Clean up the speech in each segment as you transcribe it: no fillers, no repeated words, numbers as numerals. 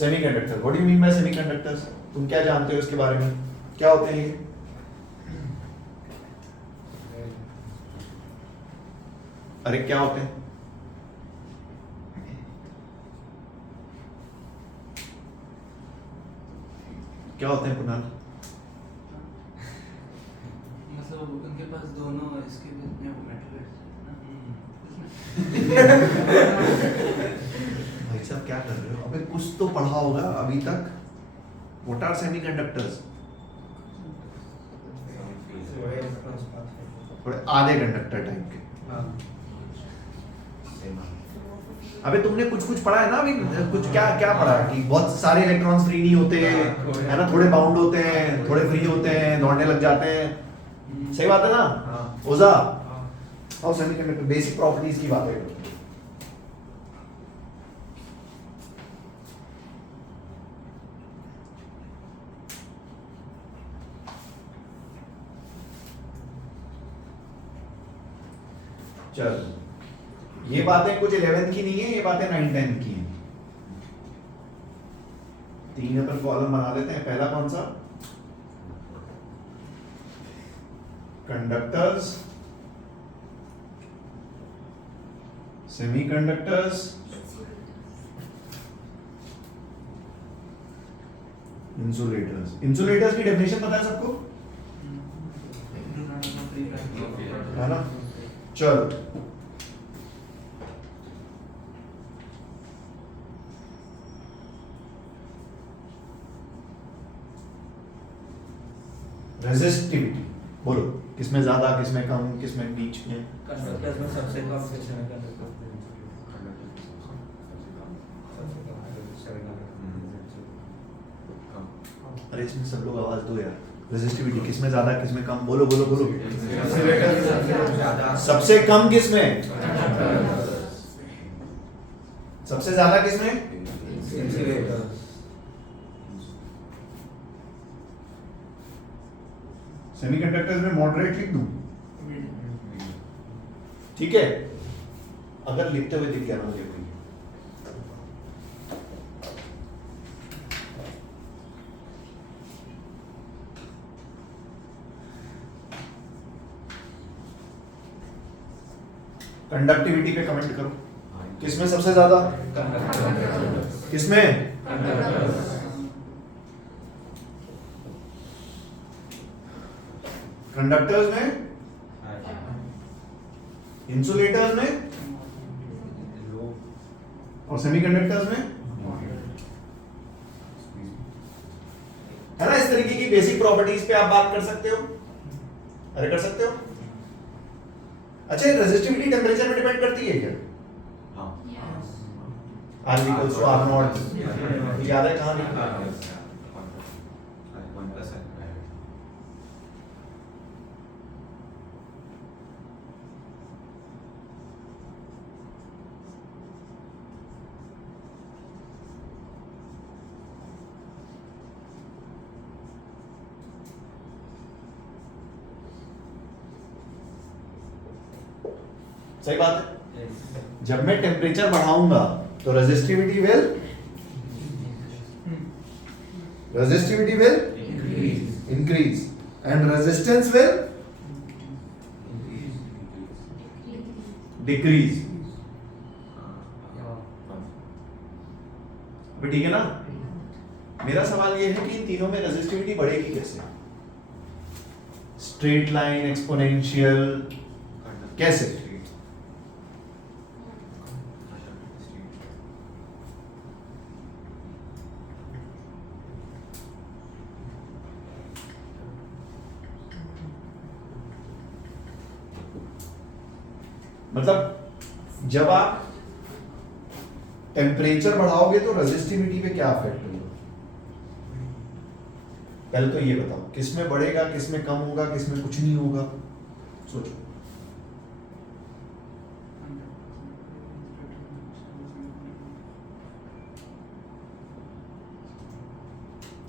Semiconductor, what do you mean by semiconductors? तुम क्या जानते हो इसके बारे में, क्या होते हैं ये? अरे क्या होते हैं? क्या होते हैं कुणाल? मतलब उनके पास दोनों इसके बीच में वो मेटल भाई साहब क्या कर रहे हो? अबे कुछ तो पढ़ा होगा अभी तक। What are semiconductors? थोड़े आधे कंडक्टर टाइप के। अबे तुमने कुछ कुछ पढ़ा है ना अभी, कुछ क्या क्या पढ़ा है कि बहुत सारे इलेक्ट्रॉन्स फ्री नहीं होते है ना, थोड़े बाउंड होते हैं, थोड़े फ्री होते हैं, दौड़ने लग जाते हैं, सही बात है ना? ओजा और सेमीकंडक्टर बेसिक प्रॉपर्टीज की बात है। चलो ये बातें कुछ 11th की नहीं है, ये बातें 9 10th की हैं। 3 अपन कॉलम बना लेते हैं। पहला कौन सा? Conductors, semiconductors, insulators. इंसुलेटर्स की डेफिनेशन पता है सबको, है ना? चलो रेजिस्टिविटी बोलो, किसमें ज्यादा, किसमें कम, किसमें बीच में? कंडक्टर्स में सबसे कम अरे इसमें सब लोग आवाज दो यार। रेजिस्टिविटी किसमें ज्यादा, किसमें कम? बोलो बोलो बोलो। सबसे कम किसमें? सबसे ज्यादा किसमें? सेमीकंडक्टर्स में मॉडरेट लिख दूं? ठीक है, अगर लिखते हुए दिख गया ना मुझे कोई। कंडक्टिविटी पे कमेंट करो, किसमें सबसे ज्यादा? किसमें? कंडक्टर्स में, इंसुलेटर्स में और सेमीकंडक्टर्स में, है ना? इस तरीके की बेसिक प्रॉपर्टीज पे आप बात कर सकते हो। अरे कर सकते हो। अच्छा, रेजिस्टिविटी टेम्परेचर पे डिपेंड करती है क्या? R equals to R naught, याद है कहानी? सही बात है। जब मैं टेम्परेचर बढ़ाऊंगा तो resistivity will increase and resistance will decrease. ठीक है ना? मेरा सवाल ये है कि इन तीनों में रेजिस्टिविटी बढ़ेगी कैसे? स्ट्रेट लाइन, एक्सपोनेंशियल, कैसे? मतलब जब आप टेम्परेचर बढ़ाओगे तो रेजिस्टिविटी पे क्या इफेक्ट होगा? पहले तो ये बताओ, किसमें बढ़ेगा, किसमें कम होगा, किसमें कुछ नहीं होगा? सोचो।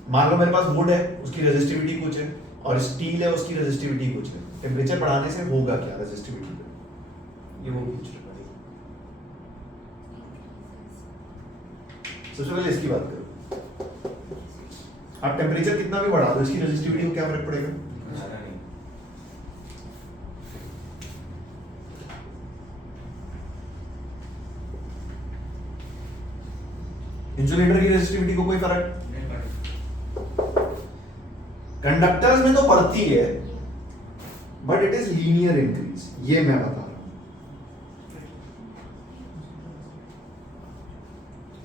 मान लो मेरे पास वुड है, उसकी रेजिस्टिविटी कुछ है, और स्टील है, उसकी रेजिस्टिविटी कुछ है। टेम्परेचर बढ़ाने से होगा क्या रेजिस्टिविटी पे? ये वो पूछ रहे हैं। सबसे पहले इसकी बात करो। आप टेम्परेचर कितना भी बढ़ा दो, इसकी रेजिस्टिविटी को क्या फर्क पड़ेगा? इंसुलेटर की रेजिस्टिविटी को कोई फर्क? कंडक्टर्स में तो बढ़ती है, but it is linear increase, ये मैं बता रहा हूं।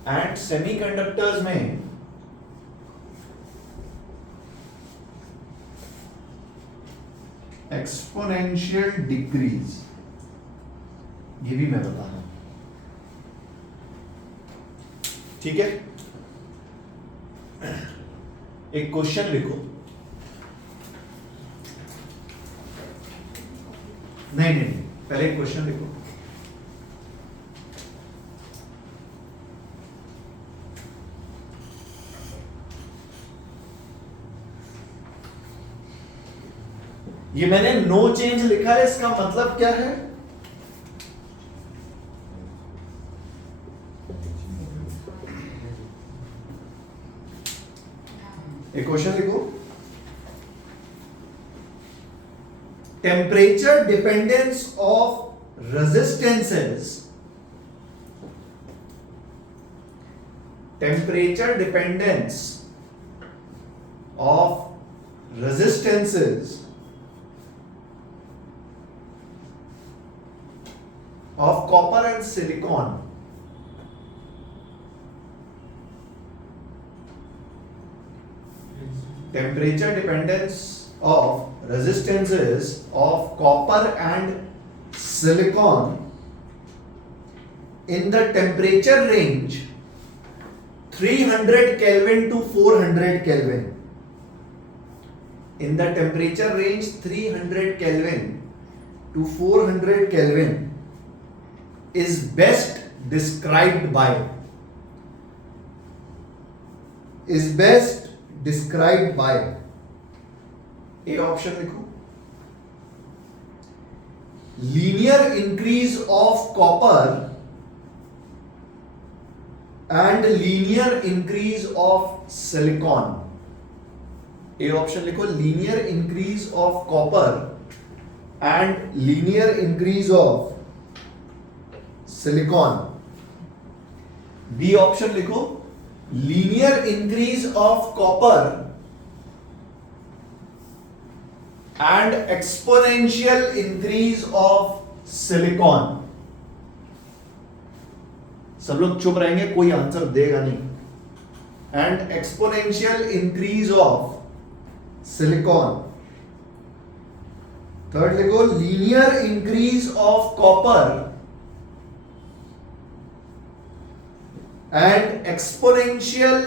एंड सेमीकंडक्टर्स में एक्सपोनेंशियल डिक्रीज, ये भी मैं बता रहा हूं। ठीक है, एक क्वेश्चन लिखो। नहीं, पहले एक क्वेश्चन लिखो। ये मैंने नो चेंज लिखा है, इसका मतलब क्या है? एक क्वेश्चन लिखो, temperature dependence of resistances, temperature dependence of resistances of copper and silicon temperature dependence of resistances of copper and silicon in the temperature range 300 Kelvin to 400 Kelvin, in the temperature range 300 Kelvin to 400 Kelvin is best described by, is best described by, A option लिखो, linear increase of copper and linear increase of silicon. A option लिखो, linear increase of copper and linear increase of silicon. B option लिखो, linear increase of copper and exponential increase of silicon. सब लोग चुप रहेंगे, कोई answer देगा नहीं। And exponential increase of silicon. Third लिखो, linear increase of copper and exponential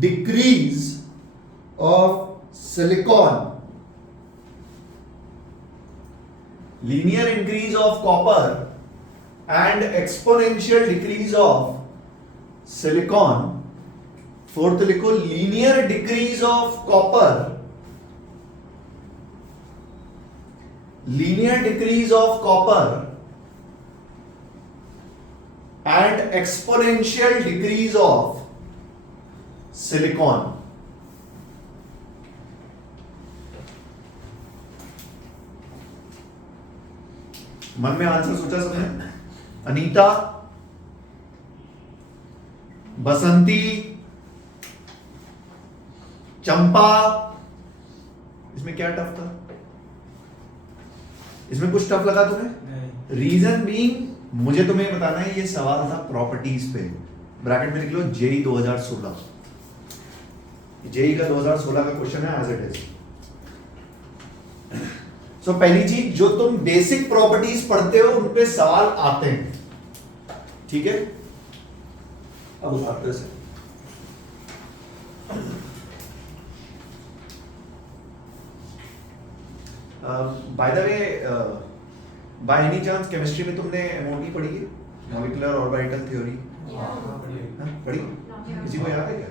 decrease of silicon. Linear increase of copper and exponential decrease of silicon. Fourth लिखो, linear decrease of copper, linear decrease of copper and exponential decrease of silicon. मन में answer सोचा सबने? अनीता, बसंती, चंपा, इसमें क्या tough था? इसमें कुछ टफ लगा तुम्हें? रीजन बीइंग, मुझे तुम्हें बताना है, ये सवाल था प्रॉपर्टीज पे। ब्रैकेट में लिख लो जेई 2016। जेई का 2016 का क्वेश्चन है, एज इट इज। सो पहली चीज, जो तुम बेसिक प्रॉपर्टीज पढ़ते हो उन पे सवाल आते हैं, ठीक है? अब उठाते से by the way, by any chance chemistry में तुमने एमओटी पढ़ी है? मॉलिक्यूलर ऑर्बिटल थ्योरी पढ़ी? किसी को याद है क्या?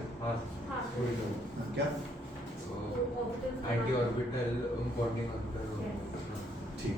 क्या? Anti orbital, bonding orbital. ठीक।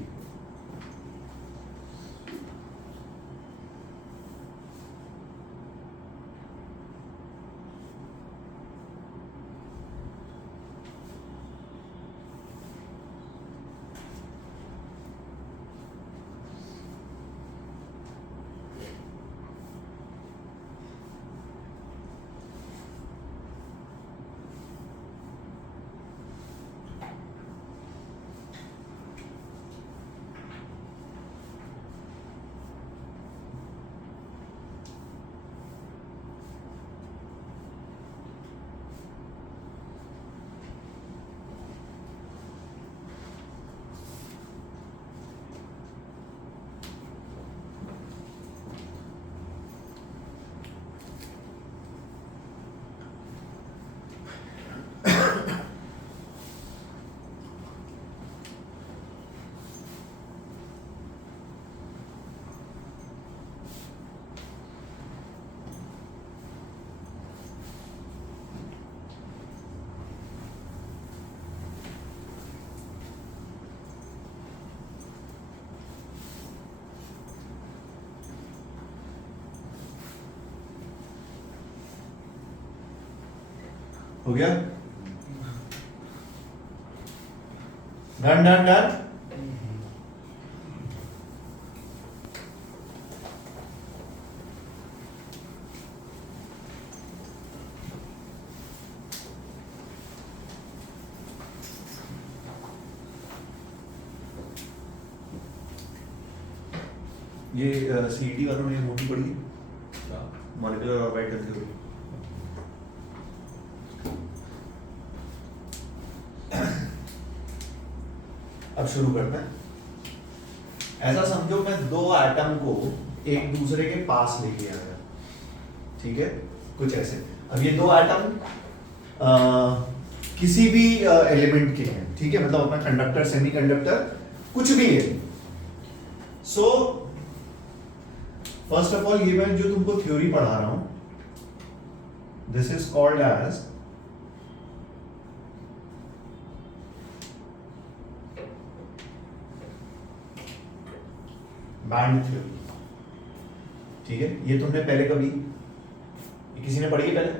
हो गया? Done done done. ये सीईटी वालों ने मोटी पड़ी है मॉलिक्यूलर ऑर्बिटल थ्योरी। अब शुरू करते हैं। ऐसा समझो मैं दो एटम को एक दूसरे के पास लेके आया, ठीक है, कुछ ऐसे। अब ये दो एटम किसी भी एलिमेंट के हैं, ठीक है, मतलब अपना कंडक्टर, सेमीकंडक्टर, कुछ भी है। सो फर्स्ट ऑफ ऑल ये मैं जो तुमको थ्योरी पढ़ा रहा हूं, this is called as band theory, ठीक है। ये तुमने पहले कभी, ये किसी ने पढ़ी है पहले?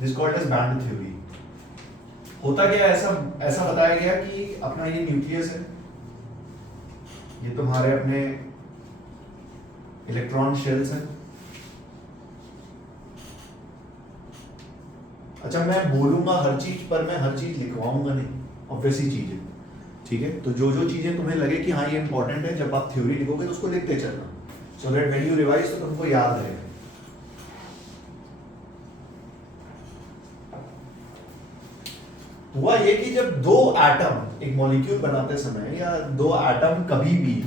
This called as band theory. होता क्या है, ऐसा बताया गया कि अपना ये न्यूक्लियस है, ये तुम्हारे अपने इलेक्ट्रॉन शेल्स हैं। अच्छा, मैं बोलूंगा हर चीज पर मैं हर चीज लिखवाऊंगा नहीं, ऑब्वियसली चीज है, ठीक है। तो जो जो चीजें तुम्हें लगे कि हाँ ये इंपॉर्टेंट है, जब आप थ्योरी लिखोगे तो उसको लिखते चलना, so that when you revise तो तुमको याद रहेगा। हुआ ये कि जब दो एटम एक मॉलिक्यूल बनाते समय, या दो एटम कभी भी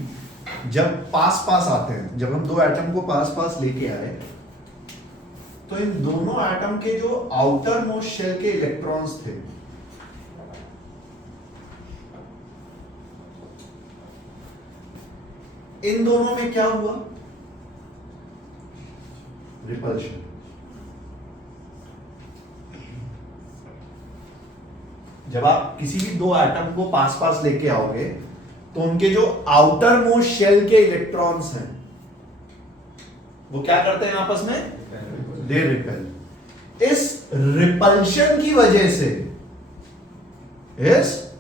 जब पास पास आते हैं, जब हम दो एटम को पास पास लेके आए, तो इन दोनों एटम के जो आउटर मोस्ट शेल के इलेक्ट्रॉन्स थे, इन दोनों में क्या हुआ? रिपल्शन। जब आप किसी भी दो एटम को पास पास लेके आओगे तो उनके जो आउटर मोस्ट शेल के इलेक्ट्रॉन्स हैं वो क्या करते हैं आपस में? They repel. इस रिपल्शन की वजह से, इस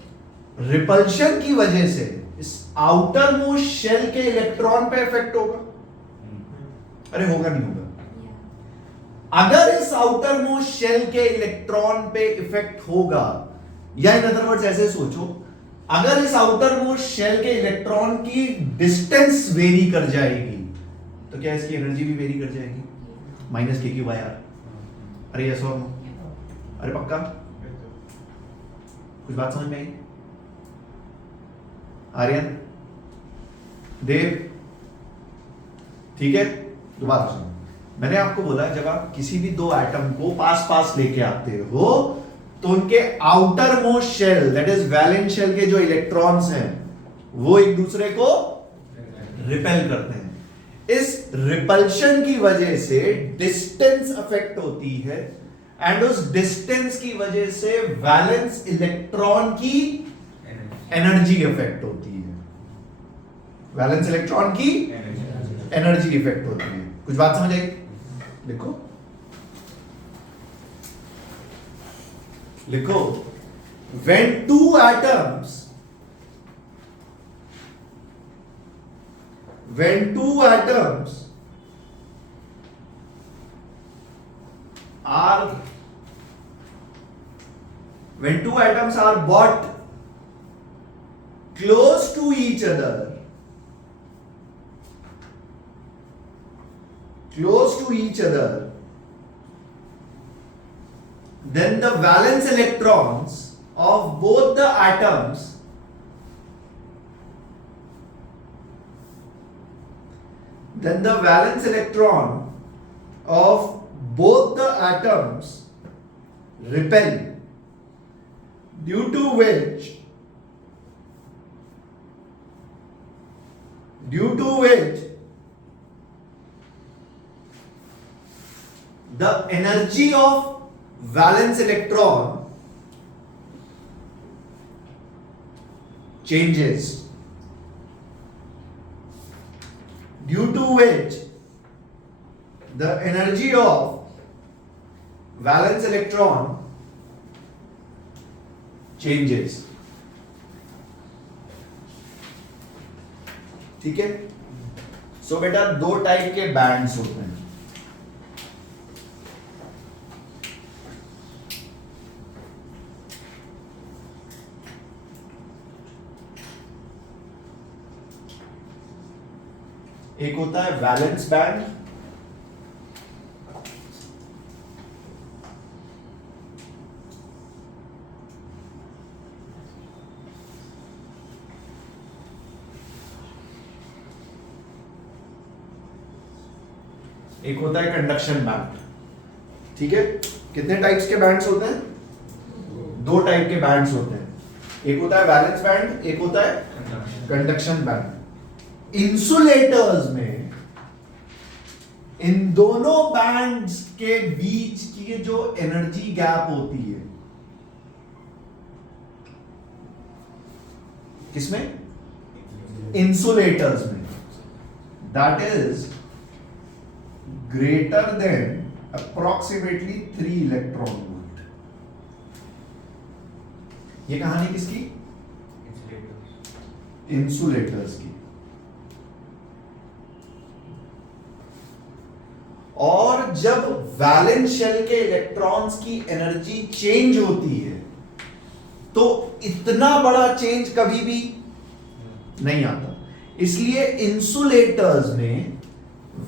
रिपल्शन की वजह से इस आउटर मोस्ट शेल के इलेक्ट्रॉन पे इफेक्ट होगा? अरे होगा नहीं होगा? अगर इस आउटर मोस्ट शेल के इलेक्ट्रॉन पे इफेक्ट होगा, या इन अदर वर्ड्स ऐसे सोचो, अगर इस आउटर मोस्ट शेल के इलेक्ट्रॉन की डिस्टेंस वेरी कर जाएगी तो क्या इसकी एनर्जी भी वेरी कर जाएगी? माइनस के क्यू बाय आर। अरे यस और नो? अरे पक्का? कुछ बात समझ में आई? आर्यन, देव, ठीक है। दोबारा सुनो, मैंने आपको बोला जब आप किसी भी दो एटम को पास पास लेके आते हो तो उनके outermost shell, that is valence shell के जो इलेक्ट्रॉन्स हैं वो एक दूसरे को रिपेल करते हैं। इस रिपल्शन की वजह से डिस्टेंस अफेक्ट होती है, एंड उस डिस्टेंस की वजह से वैलेंस इलेक्ट्रॉन की एनर्जी इफेक्ट होती है। वैलेंस इलेक्ट्रॉन की एनर्जी इफेक्ट होती है। कुछ बात समझ आई? देखो लिखो, when two atoms are brought close to each other, then the valence electrons of both the atoms repel, due to which the energy of valence electron changes, due to which the energy of valence electron changes. ठीक है, सो बेटा दो type के bands होते हैं। एक होता है वैलेंस बैंड, एक होता है कंडक्शन बैंड। ठीक है, कितने टाइप्स के बैंड्स होते हैं? दो टाइप के बैंड्स होते हैं, एक होता है वैलेंस बैंड, एक होता है कंडक्शन बैंड। इंसुलेटर्स में इन दोनों बैंड्स के बीच की जो एनर्जी गैप होती है, किसमें? इंसुलेटर्स में, that is greater than approximately 3 electron volt. ये कहानी किसकी? इंसुलेटर्स की। और जब वैलेंस शेल के इलेक्ट्रॉन्स की एनर्जी चेंज होती है तो इतना बड़ा चेंज कभी भी नहीं आता। इसलिए इंसुलेटर्स में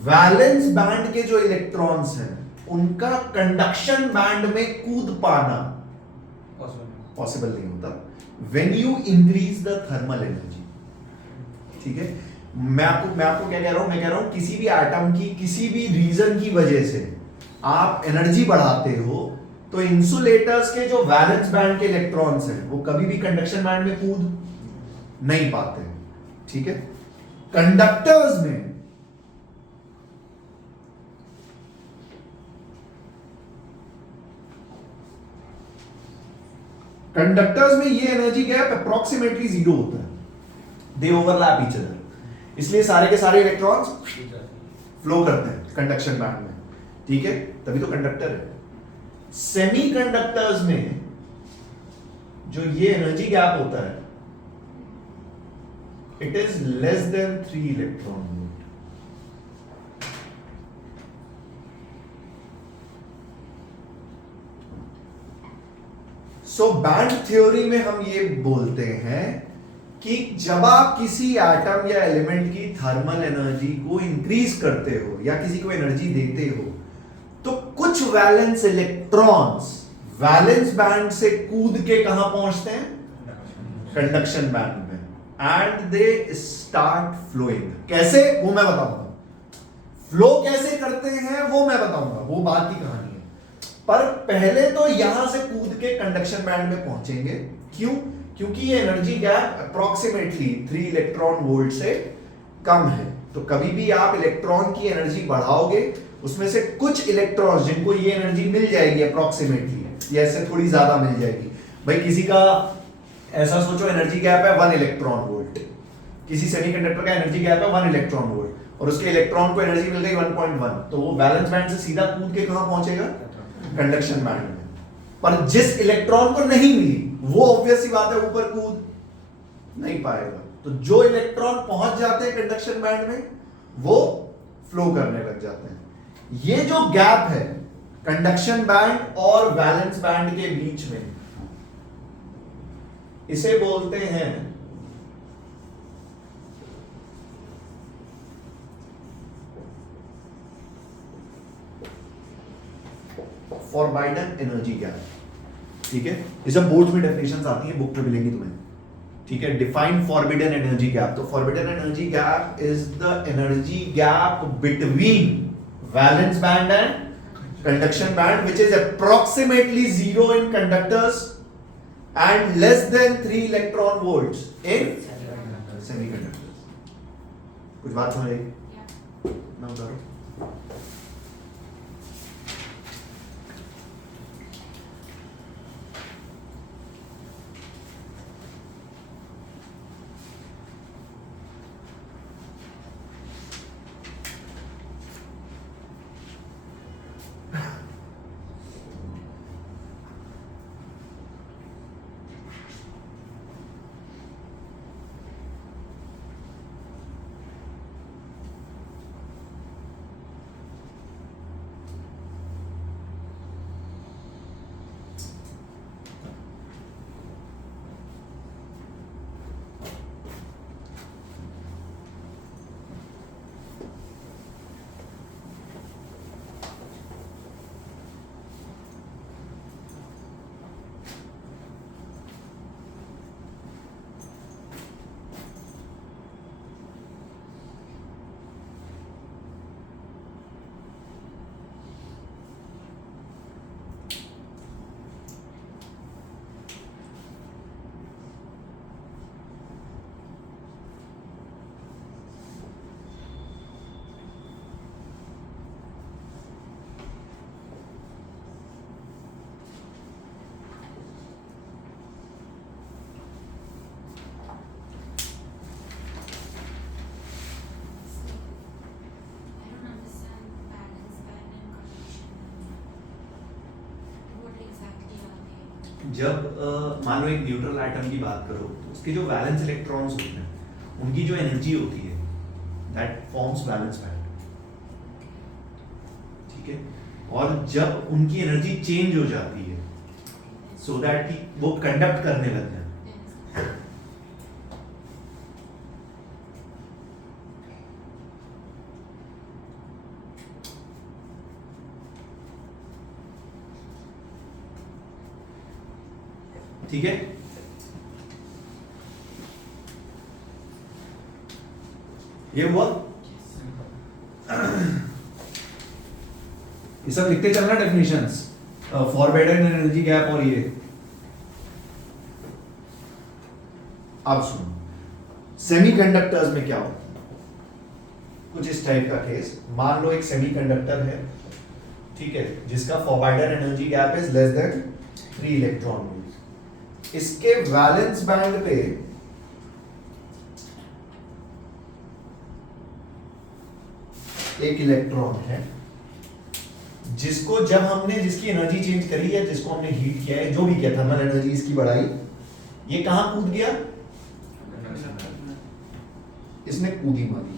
वैलेंस बैंड के जो इलेक्ट्रॉन्स हैं उनका कंडक्शन बैंड में कूद पाना पॉसिबल नहीं होता when you increase the thermal energy. ठीक है, मैं आपको क्या कह रहा हूं? मैं कह रहा हूं किसी भी एटम की किसी भी रीजन की वजह से आप एनर्जी बढ़ाते हो तो इंसुलेटर्स के जो वैलेंस बैंड के इलेक्ट्रॉन्स हैं वो कभी भी कंडक्शन बैंड में कूद नहीं पाते। ठीक है, कंडक्टर्स में ये एनर्जी गैप अप्रोक्सीमेटली 0 होता है, दे ओवरलैप ईच अदर, इसलिए सारे के सारे इलेक्ट्रॉन्स फ्लो करते हैं कंडक्शन बैंड में। ठीक है, तभी तो कंडक्टर है। सेमीकंडक्टर्स में जो ये एनर्जी गैप होता है it is less than 3 electron volt. So band theory में हम ये बोलते हैं कि जब आप किसी एटम या एलिमेंट की थर्मल एनर्जी को इंक्रीज करते हो या किसी को एनर्जी देते हो तो कुछ वैलेंस इलेक्ट्रॉन्स वैलेंस बैंड से कूद के कहां पहुंचते हैं? कंडक्शन बैंड में, एंड दे स्टार्ट फ्लोइंग। कैसे? वो मैं बताऊंगा। फ्लो कैसे करते हैं वो मैं बताऊंगा, वो बात की कहानी है। पर पहले तो यहां से कूद के कंडक्शन बैंड में पहुंचेंगे। क्यों? क्योंकि ये energy gap approximately 3 electron volt से कम है। तो कभी भी आप इलेक्ट्रॉन की एनर्जी बढ़ाओगे उसमें से कुछ इलेक्ट्रॉन्स जिनको ये एनर्जी मिल जाएगी अप्रोक्सीमेटली या इससे थोड़ी ज्यादा मिल जाएगी। भाई किसी का ऐसा सोचो एनर्जी गैप है 1 इलेक्ट्रॉन वोल्ट, किसी सेमीकंडक्टर का एनर्जी गैप है 1 इलेक्ट्रॉन वोल्ट और उसके इलेक्ट्रॉन को एनर्जी मिल गई 1.1, तो वो वैलेंस बैंड से सीधा कूद के कहां पहुंचेगा? कंडक्शन बैंड में। पर जिस इलेक्ट्रॉन को नहीं मिली वो ऑब्वियस सी बात है ऊपर कूद नहीं पाएगा। तो जो इलेक्ट्रॉन पहुंच जाते हैं कंडक्शन बैंड में वो फ्लो करने लग जाते हैं। ये जो गैप है कंडक्शन बैंड और वैलेंस बैंड के बीच में इसे बोलते हैं फॉरबाइडन एनर्जी गैप। ठीक है, ये सब बोर्ड में डेफिनेशंस आती हैं, बुक में मिलेंगी तुम्हें। ठीक है, डिफाइन फॉरबिडन एनर्जी गैप। तो forbidden energy gap is the energy gap between valence band and conduction band which is approximately 0 in conductors and less than 3 electron volts in semiconductors। कुछ बात समझ आई? ना उतारो। जब मान लो एक न्यूट्रल एटम की बात करो तो उसके जो वैलेंस इलेक्ट्रॉन्स होते हैं उनकी जो एनर्जी होती है दैट फॉर्म्स वैलेंस बैंड, ठीक है। और जब उनकी एनर्जी चेंज हो जाती है सो दैट वो कंडक्ट करने लग जाए, ठीक है। ये हुआ, ये सब लिखते चलना डेफिनेशंस, फॉरवर्डेड एनर्जी गैप और ये। अब सुनो सेमीकंडक्टर्स में क्या होता है, कुछ इस टाइप का केस। मान लो एक सेमीकंडक्टर है, ठीक है, जिसका forwarded energy gap is less than 3 electron volt. इसके वैलेंस बैंड पे एक इलेक्ट्रॉन है जिसको जब हमने जिसकी एनर्जी चेंज करी है, जिसको हमने हीट किया है, जो भी किया थर्मल एनर्जी इसकी बढ़ाई, ये कहां कूद गया, इसने कूदी मारी।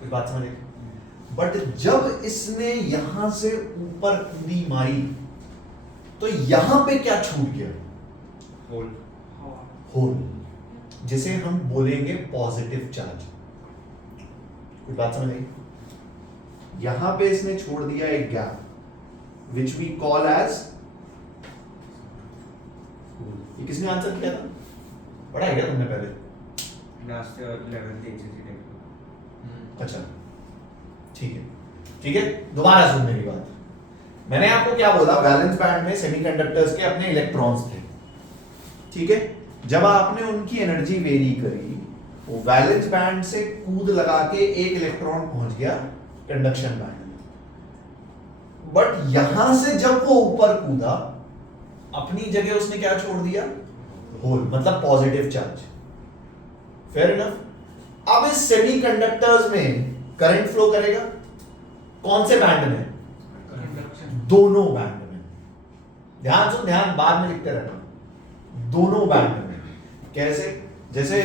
कोई बात समझे? बट जब इसने यहां से ऊपर कूदी मारी तो यहां पे क्या छूट गया, होल, होल, जिसे हम बोलेंगे पॉजिटिव चार्ज। कोई बात समझ आई? यहां पे इसने छोड़ दिया एक gap which we call as, ये किसने आंसर किया था, पढ़ा क्या तुमने पहले? Last 11th HSC type. अच्छा ठीक है, ठीक है, दोबारा सुन मेरी बात। मैंने आपको क्या बोला, वैलेंस बैंड में सेमीकंडक्टर्स के अपने इलेक्ट्रॉन्स थे, ठीक है। जब आपने उनकी एनर्जी वेरी करी, वो वैलेंस बैंड से कूद लगा के एक इलेक्ट्रॉन पहुंच गया कंडक्शन बैंड में। बट यहां से जब वो ऊपर कूदा, अपनी जगह उसने क्या छोड़ दिया, होल, मतलब पॉजिटिव चार्ज। Fair enough. अब इस सेमीकंडक्टर्स में करंट फ्लो करेगा, कौन से बैंड में, दोनों बैंड में। ध्यान सुन, ध्यान, बाद में लिखते रहना, दोनों बैंड में। कैसे, जैसे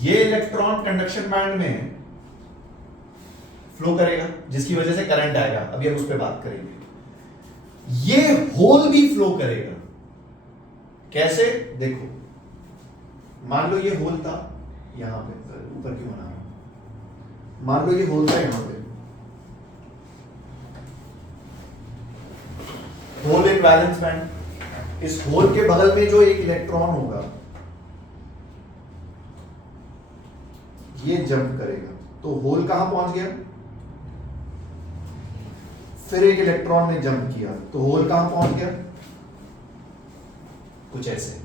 ये इलेक्ट्रॉन कंडक्शन बैंड में फ्लो करेगा जिसकी वजह से करंट आएगा, अभी हम उस पर बात करेंगे। ये होल भी फ्लो करेगा। कैसे, देखो, मान लो ये होल था यहां पे, ऊपर क्यों बना रहा हूं, मान लो ये होल था यहां पे, होल इन वैलेंस बैंड। इस होल के बगल में जो एक इलेक्ट्रॉन होगा ये जंप करेगा, तो होल कहां पहुंच गया, फिर एक इलेक्ट्रॉन ने जंप किया तो होल कहां पहुंच गया, कुछ ऐसे।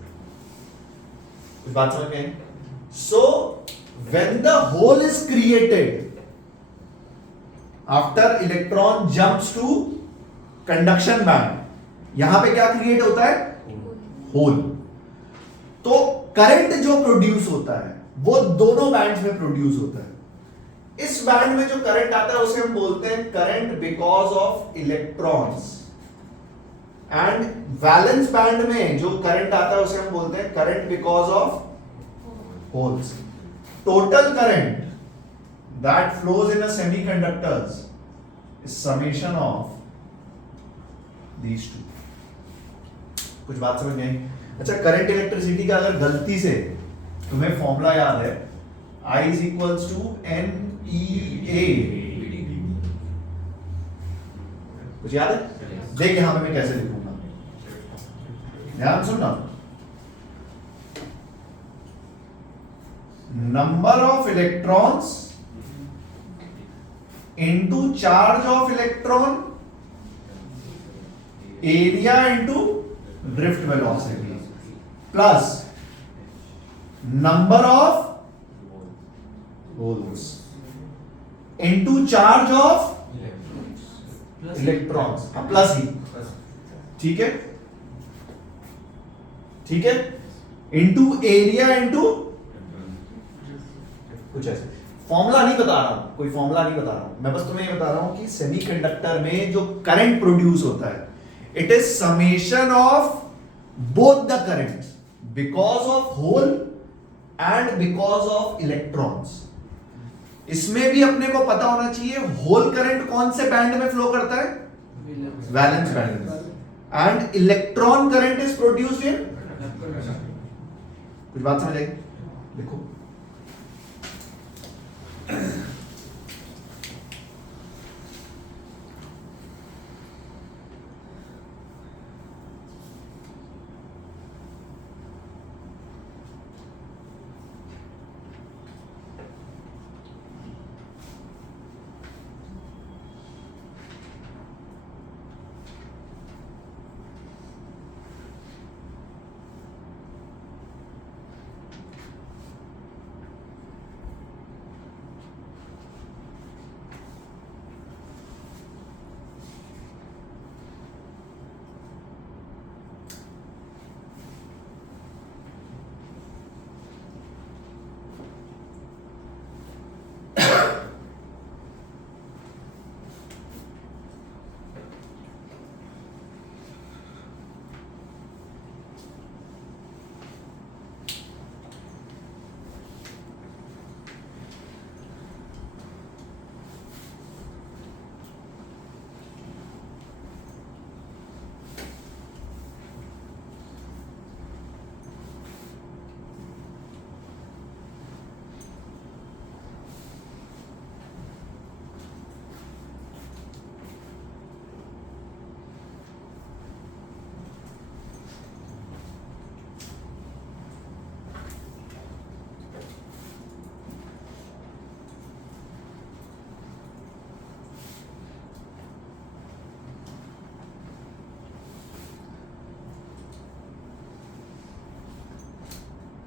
कुछ बात समझ में आई? So when the hole is created after electron jumps to conduction band, यहां पे क्या क्रिएट होता है, होल। तो करंट जो प्रोड्यूस होता है वो दोनों बैंड्स में प्रोड्यूस होता है। इस बैंड में जो करंट आता है उसे हम बोलते हैं current because of electrons, and valence band में जो करंट आता है उसे हम बोलते हैं current because of holes. Total current that flows in a semiconductors is summation of these two. कुछ बात समझ में आई? अच्छा, करंट इलेक्ट्रिसिटी का अगर गलती से तुम्हें फॉर्मूला याद है, I is equals to NEA, कुछ याद है? देख यहां पे मैं कैसे लिखूंगा, ध्यान सुनना। Number of electrons into charge of electron, area into drift velocity, plus number of holes into charge of electrons, plus ही, ठीक है, ठीक है। इंटू एरिया इंटू कुछ ऐसे। फॉर्मूला नहीं बता रहा हूं, कोई फॉर्मूला नहीं बता रहा हूं, मैं बस तुम्हें ये बता रहा हूं कि सेमीकंडक्टर में जो करंट प्रोड्यूस होता है, it is summation of both the currents because of hole and because of electrons. इसमें भी अपने को पता होना चाहिए होल करंट कौन से बैंड में फ्लो करता है, वैलेंस बैंड में, and electron current is produced in, कुछ बात समझ आई? देखो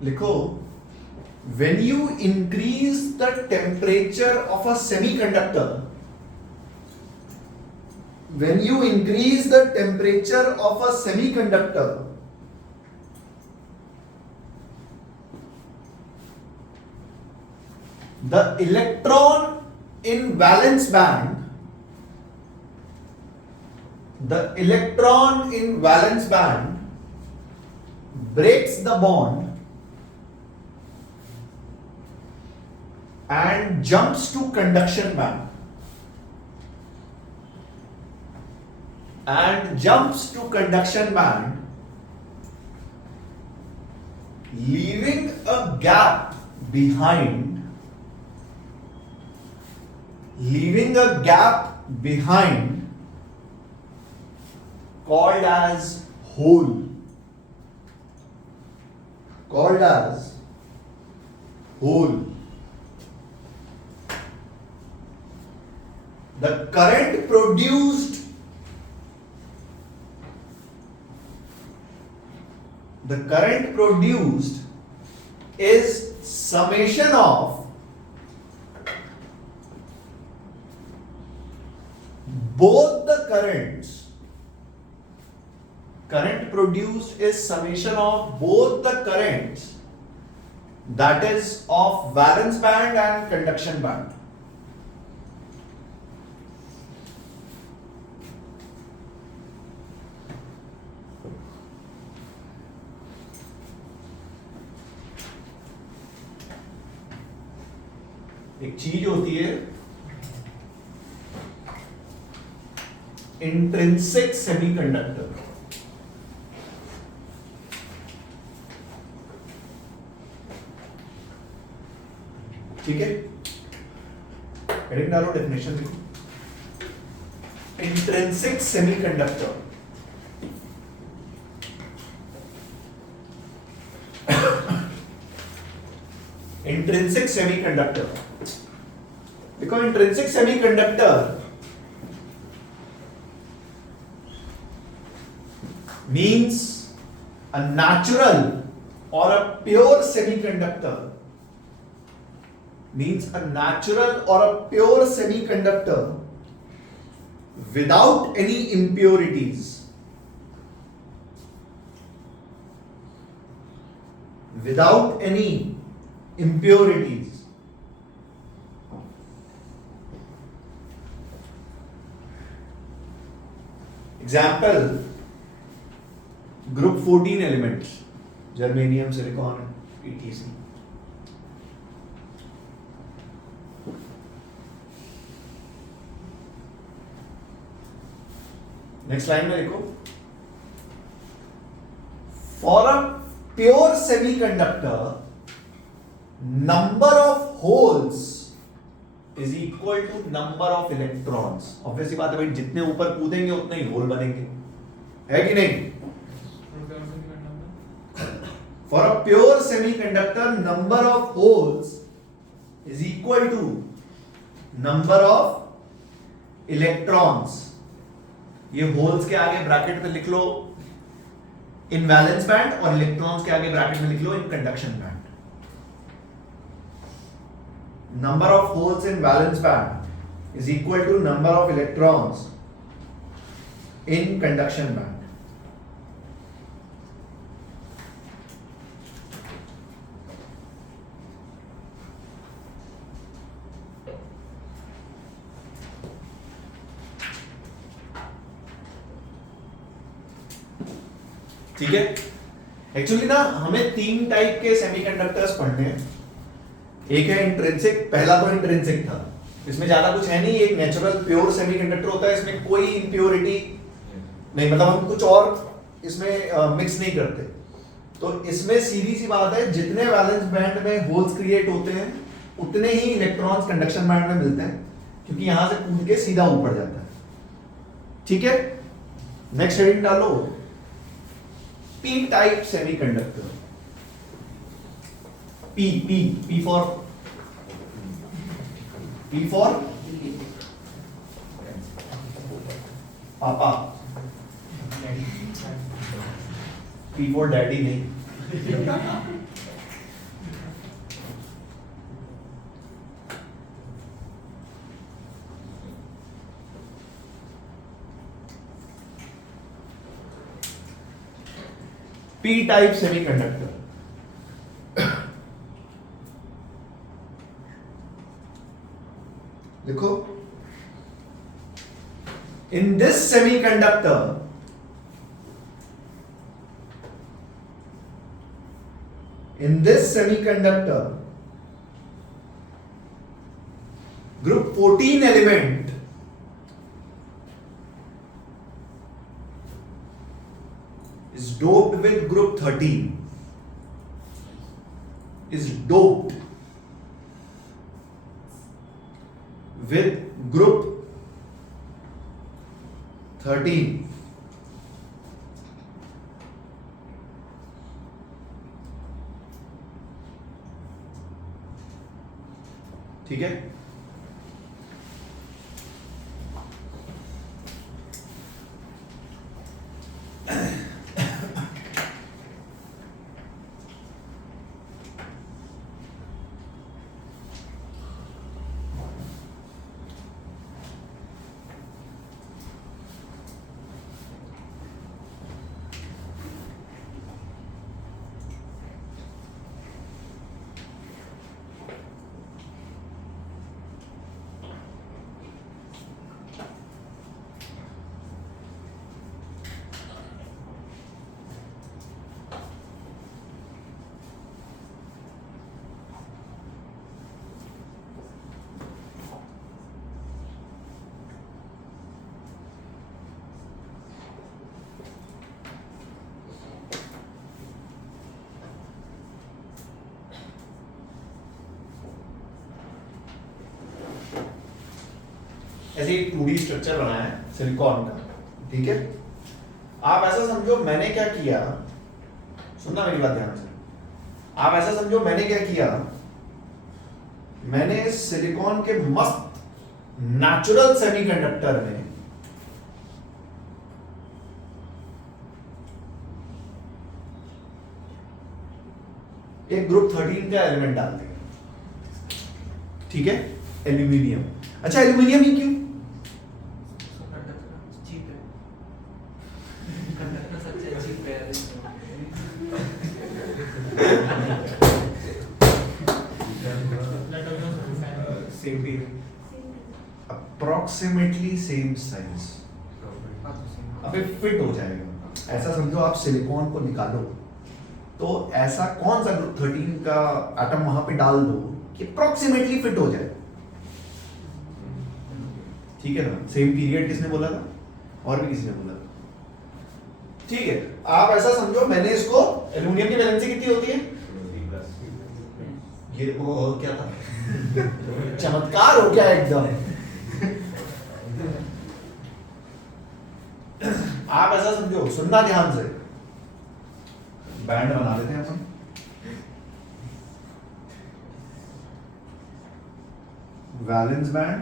लिखो, when you increase the temperature of a semiconductor, when you increase the temperature of a semiconductor, the electron in valence band, the electron in valence band breaks the bond and jumps to conduction band, leaving a gap behind, called as hole, The current produced is summation of both the currents. Current produced is summation of both the currents, that is of valence band and conduction band. एक चीज होती है intrinsic semiconductor, ठीक है, heading डालो, definition लिखो, intrinsic semiconductor, intrinsic semiconductor, because intrinsic semiconductor means a natural or a pure semiconductor, without any impurities. without any impurities. Example, group 14 elements, germanium, silicon, etc. Next line में देखो, for a pure semiconductor number of holes is equal to number of electrons. Obviously बात है भाई, जितने ऊपर कूदेंगे उतने ही whole बनेंगे, है कि नहीं? For a pure semiconductor number of holes is equal to number of electrons. ये होल्स के आगे ब्रैकेट में लिख लो इन वैलेंस बैंड, और इलेक्ट्रॉन्स के आगे ब्रैकेट में लिख लो in conduction band. Number of holes in valence band is equal to number of electrons in conduction band. ठीक है? एक्चुअली ना हमें 3 टाइप के सेमीकंडक्टर्स पढ़ने हैं। एक है इंट्रिंसिक, पहला तो इंट्रिंसिक था, इसमें ज्यादा कुछ है नहीं, एक नेचुरल प्योर सेमीकंडक्टर होता है, इसमें कोई इंप्योरिटी नहीं, मतलब हम कुछ और इसमें मिक्स नहीं करते। तो इसमें सीधी सी बात है, जितने वैलेंस बैंड में होल्स क्रिएट होते हैं उतने ही इलेक्ट्रॉन्स कंडक्शन बैंड में मिलते हैं, क्योंकि यहां से कूद के सीधा ऊपर जाता है। ठीक है? नेक्स्ट हेडिंग डालो, P type semiconductor. P for पापा, P for डैडी नहीं। P type semiconductor. देखो, in this semiconductor group 14 element is doped with group 13, is doped with group 13. ठीक है? ऐसे एक 2D स्ट्रक्चर बनाया है सिलिकॉन का। ठीक है? आप ऐसा समझो मैंने क्या किया, सुनना मेरी बात ध्यान से। आप ऐसा समझो मैंने क्या किया, मैंने सिलिकॉन के मस्त नेचुरल सेमीकंडक्टर में एक ग्रुप 13 का एलिमेंट डाल दिया। ठीक है? एल्यूमिनियम। अच्छा, एल्यूमिनियम ही क्यों? अप्रोक्सीमेटली सेम साइज, अबे फिट हो जाएगा। ऐसा समझो आप सिलिकॉन को निकालो तो ऐसा कौन सा ग्रुप 13 का एटम वहां पे डाल दो कि अप्रोक्सीमेटली फिट हो जाए। ठीक है ना? सेम पीरियड किसने बोला था? और भी किसी ने बोला था। ठीक है, आप ऐसा समझो, मैंने इसको एल्यूमिनियम की वैलेंसी कितनी होती है? ये वो क्या था? चमत्कार हो गया एकदम। आप ऐसा समझो, सुनना ध्यान से, बैंड बना लेते हैं अपन। Valence band,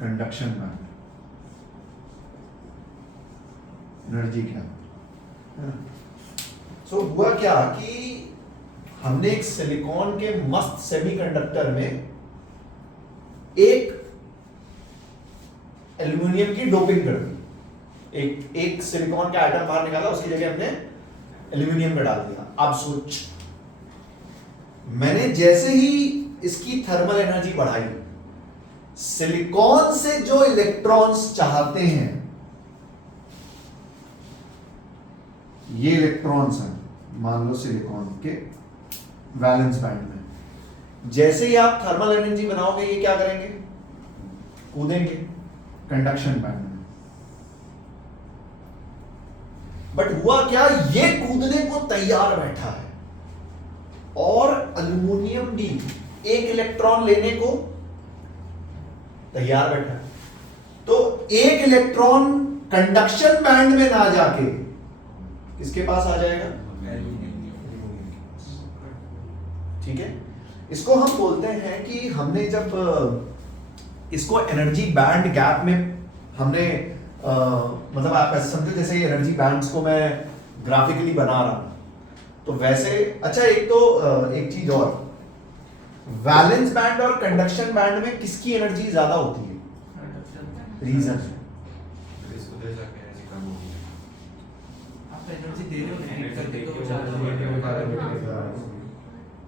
conduction band, energy क्या? सो हुआ क्या कि हमने एक सिलिकॉन के मस्त सेमीकंडक्टर में एक एल्यूमिनियम की डोपिंग कर दी। एक सिलिकॉन का एटम बाहर निकाला, उसकी जगह हमने एल्यूमिनियम का डाल दिया। अब सोच, मैंने जैसे ही इसकी थर्मल एनर्जी बढ़ाई, सिलिकॉन से जो इलेक्ट्रॉन्स चाहते हैं, ये इलेक्ट्रॉन्स हैं मान लो सिलिकॉन के वैलेंस बैंड में, जैसे ही आप थर्मल एनर्जी बनाओगे ये क्या करेंगे? कूदेंगे कंडक्शन बैंड में। बट हुआ क्या, ये कूदने को तैयार बैठा है और अल्युमिनियम भी एक इलेक्ट्रॉन लेने को तैयार बैठा है। तो एक इलेक्ट्रॉन कंडक्शन बैंड में ना जाके किसके पास आ जाएगा? ठीक है, इसको हम बोलते हैं कि हमने जब इसको एनर्जी बैंड गैप में हमने मतलब आप ऐसे समझो जैसे एनर्जी बैंड्स को मैं ग्राफिकली बना रहा हूं, तो वैसे अच्छा एक तो एक चीज और, वैलेंस बैंड और कंडक्शन बैंड में किसकी एनर्जी ज्यादा होती है? रीजन आप एनर्जी दे रहे हो, नहीं करके तो चार्ज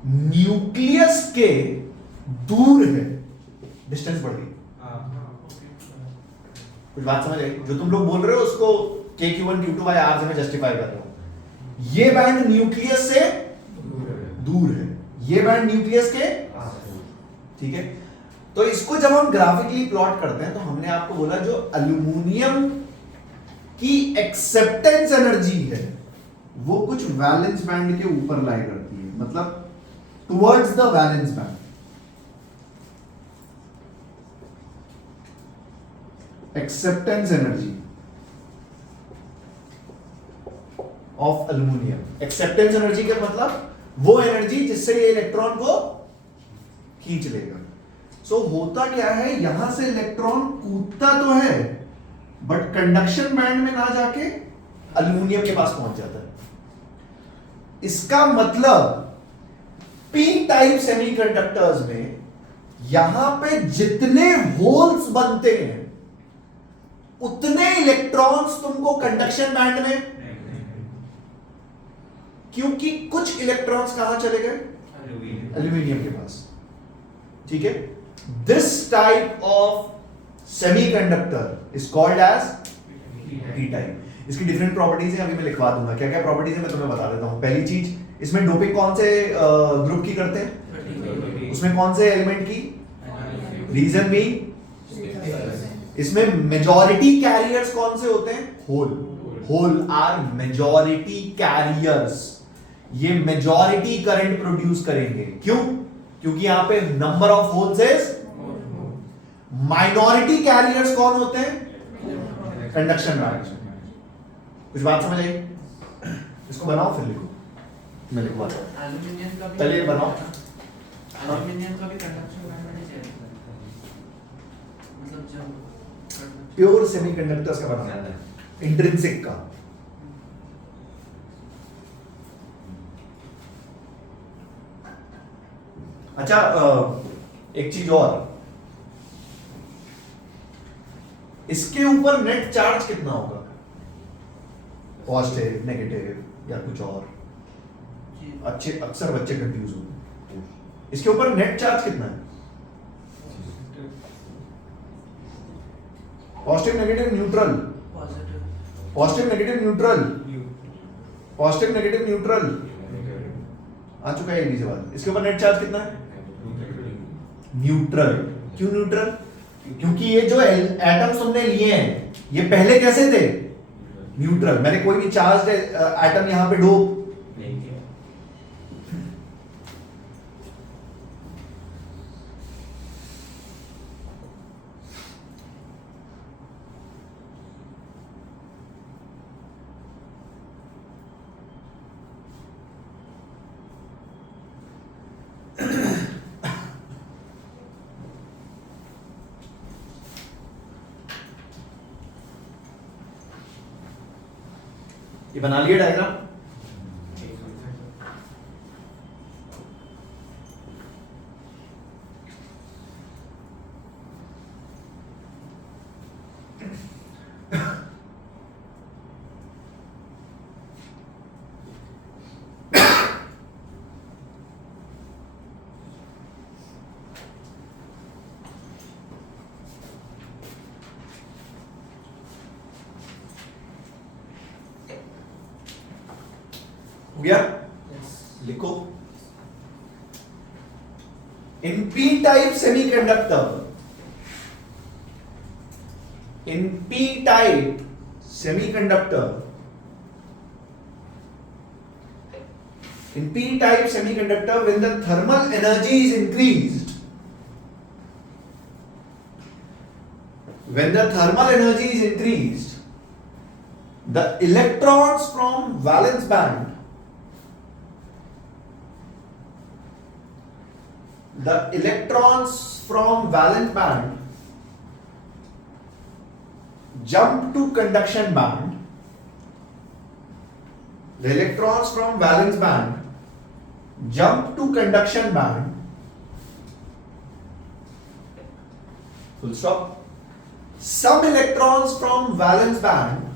न्यूक्लियस के दूर है, डिस्टेंस बढ़ गई। कुछ बात समझ आई? जो तुम लोग बोल रहे हो उसको KQ1 Q2 by R से मैं जस्टिफाई कर रहा हूं। ये बैंड न्यूक्लियस से दूर है, ये बैंड न्यूक्लियस के, ठीक है। तो इसको जब हम ग्राफिकली प्लॉट करते हैं तो हमने आपको बोला जो अल्यूमिनियम की एक्सेप्टेंस एनर्जी है वो कुछ वैलेंस बैंड के ऊपर लाई करती है, मतलब towards the valence band. Acceptance energy of aluminium, acceptance energy का मतलब वो एनर्जी जिससे ये इलेक्ट्रॉन को खींच लेगा। सो होता क्या है, यहां से इलेक्ट्रॉन कूदता तो है बट कंडक्शन बैंड में ना जाके अल्यूमिनियम के पास पहुंच जाता है। इसका मतलब पी टाइप सेमीकंडक्टर्स में यहां पे जितने होल्स बनते हैं उतने इलेक्ट्रॉन्स तुमको कंडक्शन बैंड में, क्योंकि कुछ इलेक्ट्रॉन्स कहां चले गए? एल्यूमिनियम के पास। ठीक है, this type of semiconductor is called as P type. इसकी डिफरेंट प्रॉपर्टीज हैं, अभी मैं लिखवा दूंगा क्या क्या प्रॉपर्टीज है, मैं तुम्हें बता देता हूं। पहली चीज, इसमें डोपिंग कौन से ग्रुप की करते हैं? उसमें कौन से एलिमेंट की? रीजन भी, इसमें मेजॉरिटी कैरियर्स कौन से होते हैं? Hole are majority carriers. ये मेजॉरिटी करंट प्रोड्यूस करेंगे। क्यों? क्योंकि यहां पे number of holes is. Minority carriers कौन होते हैं? Conduction band. कुछ बात समझ आई? इसको बनाओ फिर लिखो, मैं लिखवाता हूं। एल्यूमिनियम का भी पहले बनाओ। एल्यूमिनियम का भी कंडक्शन बैंड में नहीं चाहिए, मतलब जब प्योर सेमीकंडक्टर्स का बनाना है, इंट्रिंसिक का। अच्छा एक चीज और, इसके ऊपर नेट चार्ज कितना होगा? पॉजिटिव, नेगेटिव या कुछ और? अच्छे अक्सर बच्चे कंफ्यूज होते हैं। इसके ऊपर नेट चार्ज कितना है? Positive negative neutral, positive positive negative neutral, you positive negative neutral आ चुका है ये से बात। इसके ऊपर नेट चार्ज कितना है? न्यूट्रल। क्यों न्यूट्रल? क्योंकि ये जो एटम्स हमने लिए हैं ये पहले कैसे थे? न्यूट्रल। मैंने कोई भी चार्ज एटम यहां पे डोप नहीं किया। ये बना लिया डायग्राम। हो गया? लिखो। In p-type semiconductor, in p-type semiconductor, in p-type semiconductor, when the thermal energy is increased, when the thermal energy is increased, the electrons from valence band, the electrons from valence band jump to conduction band. The electrons from valence band jump to conduction band. Full stop. Some electrons from valence band,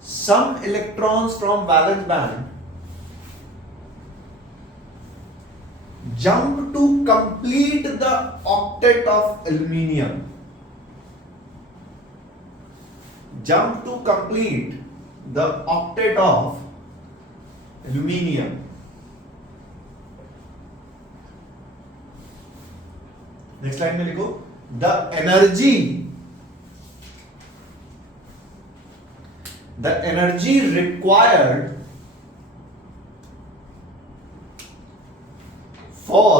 some electrons from valence band jump to complete the octet of aluminium. Jump to complete the octet of aluminium. Next line में लिखो the energy required for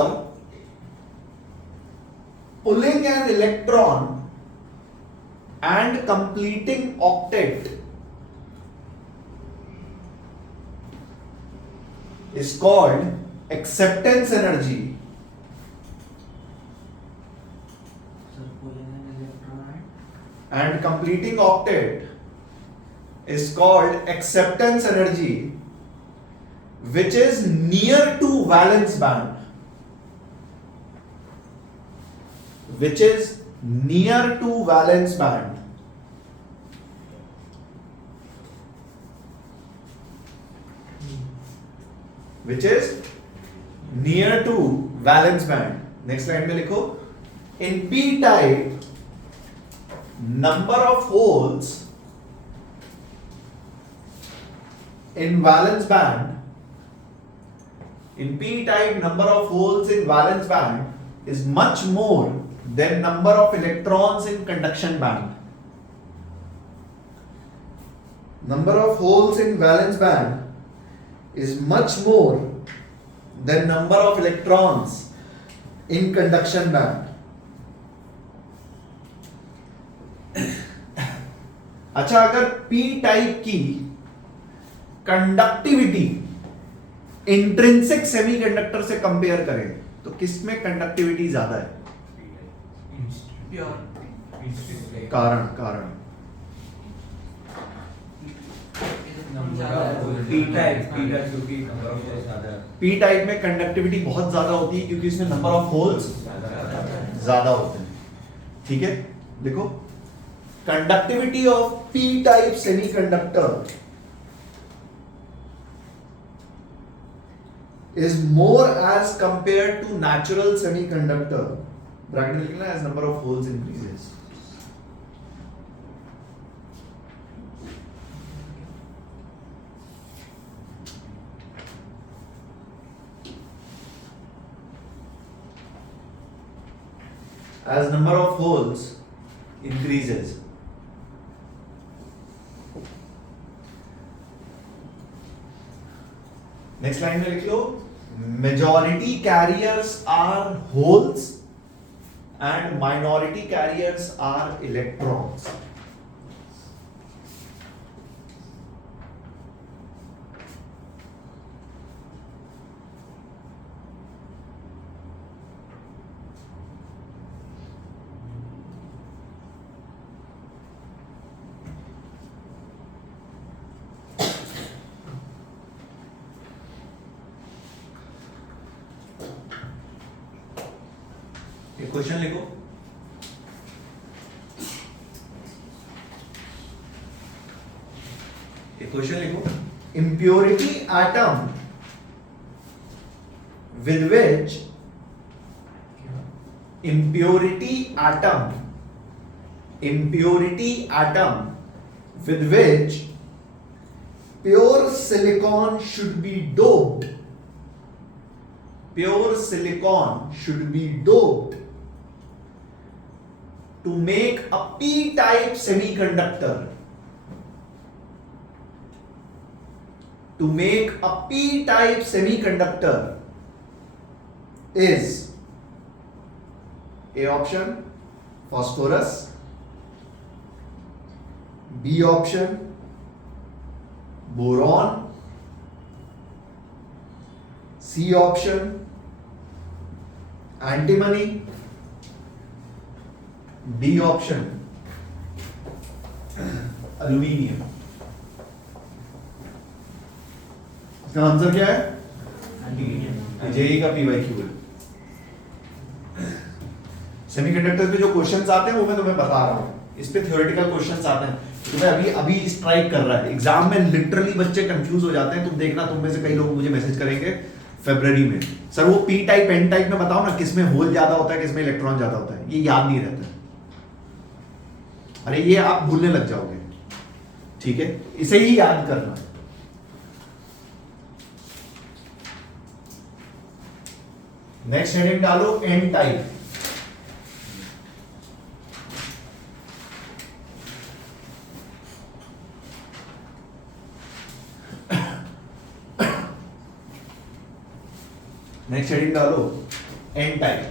pulling an electron and completing octet is called acceptance energy. Sir pulling an electron And completing octet is called acceptance energy, which is near to valence band. Which is near to valence band. Which is near to valence band. Next line में लिखो in p type number of holes in valence band, in p type number of holes in valence band is much more than number of electrons in conduction band. Number of holes in valence band is much more than number of electrons in conduction band. अच्छा, अगर p type की conductivity intrinsic semiconductor से compare करें तो किसमें conductivity ज्यादा है? Pure कारण कारण पी टाइप क्योंकि नंबर ऑफ होल्स ज्यादा है। p टाइप में कंडक्टिविटी बहुत ज्यादा होती है क्योंकि इसमें नंबर ऑफ होल्स ज्यादा होते हैं। ठीक है, देखो conductivity of p type semiconductor is more as compared to natural semiconductor bracket में लिखना as number of holes increases. As number of holes increases, next line में लिख लो majority carriers are holes and minority carriers are electrons. Question लिखो। Question लिखो। impurity atom with which impurity atom with which pure silicon should be doped, to make a p-type semiconductor, is A option phosphorus, B option boron, C option antimony, D option aluminium। इसका answer क्या है? JEE का PYQ है। Semiconductor पे जो questions आते हैं वो मैं तुम्हें बता रहा हूँ, इस पे थ्योरेटिकल क्वेश्चंस आते हैं। तुम्हें अभी स्ट्राइक कर रहा है एग्जाम में, लिटरली बच्चे कंफ्यूज हो जाते हैं। तुम देखना, तुम में से कई लोग मुझे मैसेज करेंगे फरवरी में, सर वो पी टाइप एन टाइप में बताओ ना, किसमें होल ज्यादा होता है, किसमें इलेक्ट्रॉन ज्यादा होता है, ये याद नहीं रहता है। अरे ये आप भूलने लग जाओगे, ठीक है, इसे ही याद करना। नेक्स्ट हेडिंग डालो एन टाइप। नेक्स्ट हेडिंग डालो एन टाइप।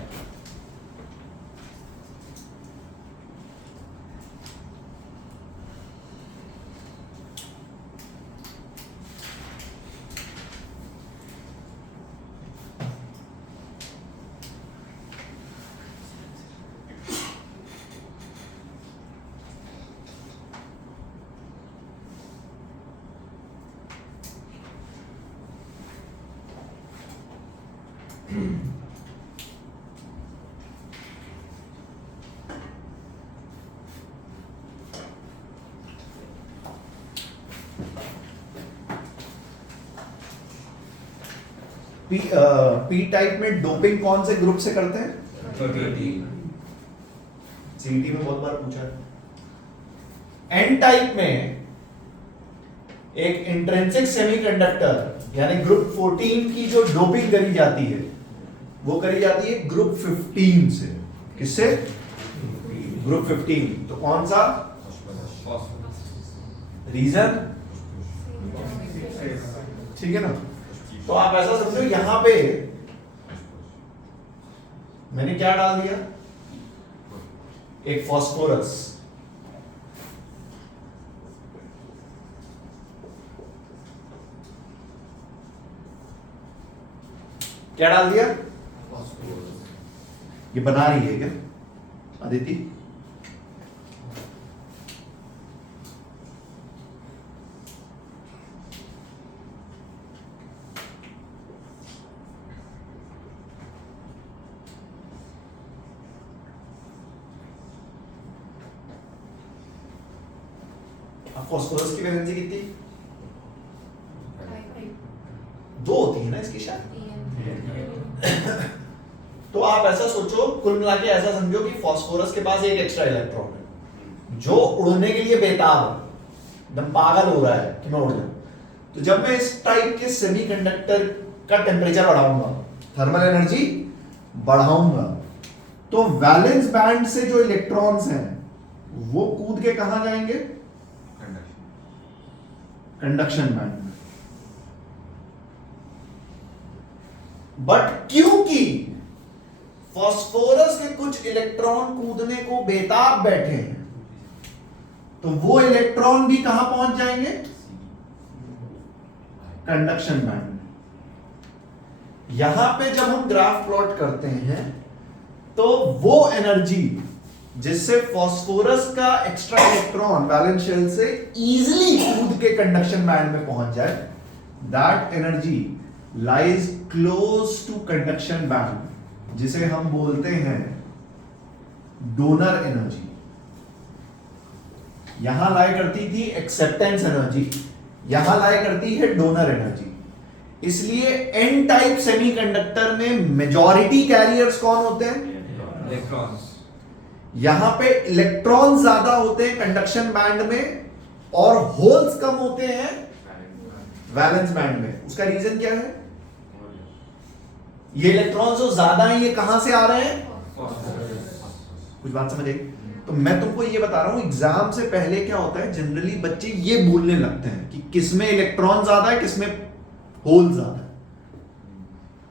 पी टाइप में डोपिंग कौन से ग्रुप से करते हैं? सीईटी में बहुत बार पूछा है। एन टाइप में एक इंट्रिंसिक सेमीकंडक्टर यानी ग्रुप 14 की जो डोपिंग करी जाती है वो करी जाती है ग्रुप 15 से। किससे? ग्रुप 15। तो कौन सा? रीजन? ठीक है ना। तो आप ऐसा समझो, यहां पे मैंने क्या डाल दिया, एक फास्फोरस, क्या डाल दिया? ये बना रही है क्या अदिति? फास्फोरस की वैलेंसी कितनी? 2 होती है ना इसकी शायद। तो आप ऐसा सोचो, कुल मिला के ऐसा समझो कि फास्फोरस के पास एक एक्स्ट्रा इलेक्ट्रॉन है जो उड़ने के लिए बेताब है, एकदम पागल हो रहा है कि मैं उड़ जाऊं। तो जब मैं इस टाइप के सेमीकंडक्टर का टेम्परेचर बढ़ाऊंगा, थर्मल एनर्जी बढ़ाऊंगा, तो वैलेंस बैंड से जो इलेक्ट्रॉन्स हैं वो कूद के कहां जाएंगे? कंडक्शन बैंड में। बट क्योंकि फास्फोरस के कुछ इलेक्ट्रॉन कूदने को बेताब बैठे हैं, तो वो इलेक्ट्रॉन भी कहां पहुंच जाएंगे? कंडक्शन बैंड में। यहां पे जब हम ग्राफ प्लॉट करते हैं तो वो एनर्जी जिससे फास्फोरस का एक्स्ट्रा इलेक्ट्रॉन वैलेंस शेल से इजीली कूद के कंडक्शन बैंड में पहुंच जाए, that energy lies close to conduction band, जिसे हम बोलते हैं डोनर एनर्जी। यहां लाई करती थी एक्सेप्टेंस एनर्जी, यहां लाई करती है डोनर एनर्जी। इसलिए एन टाइप सेमीकंडक्टर में मेजॉरिटी कैरियर्स कौन होते हैं? इलेक्ट्रॉन्स। यहां पे इलेक्ट्रॉन ज्यादा होते हैं कंडक्शन बैंड में और होल्स कम होते हैं वैलेंस बैंड में। उसका रीजन क्या है? ये इलेक्ट्रॉन जो ज्यादा हैं ये कहां से आ रहे हैं? कुछ बात समझ आई? तो मैं तुमको ये बता रहा हूं, एग्जाम से पहले क्या होता है, जनरली बच्चे ये बोलने लगते हैं कि किसमें इलेक्ट्रॉन ज्यादा है, किसमें होल ज्यादा है।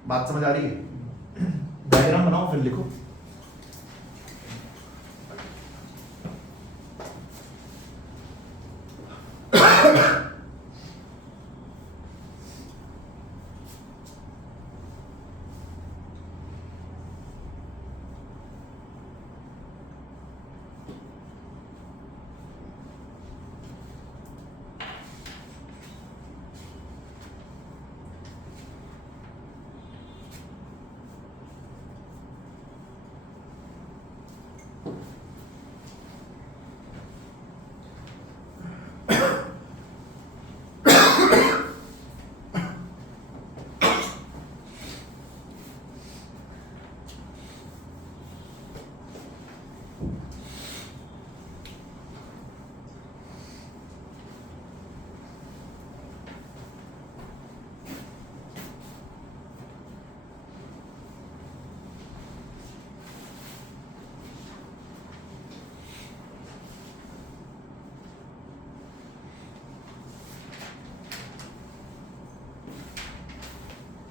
बात समझ आ रही है? डायग्राम बनाओ फिर लिखो।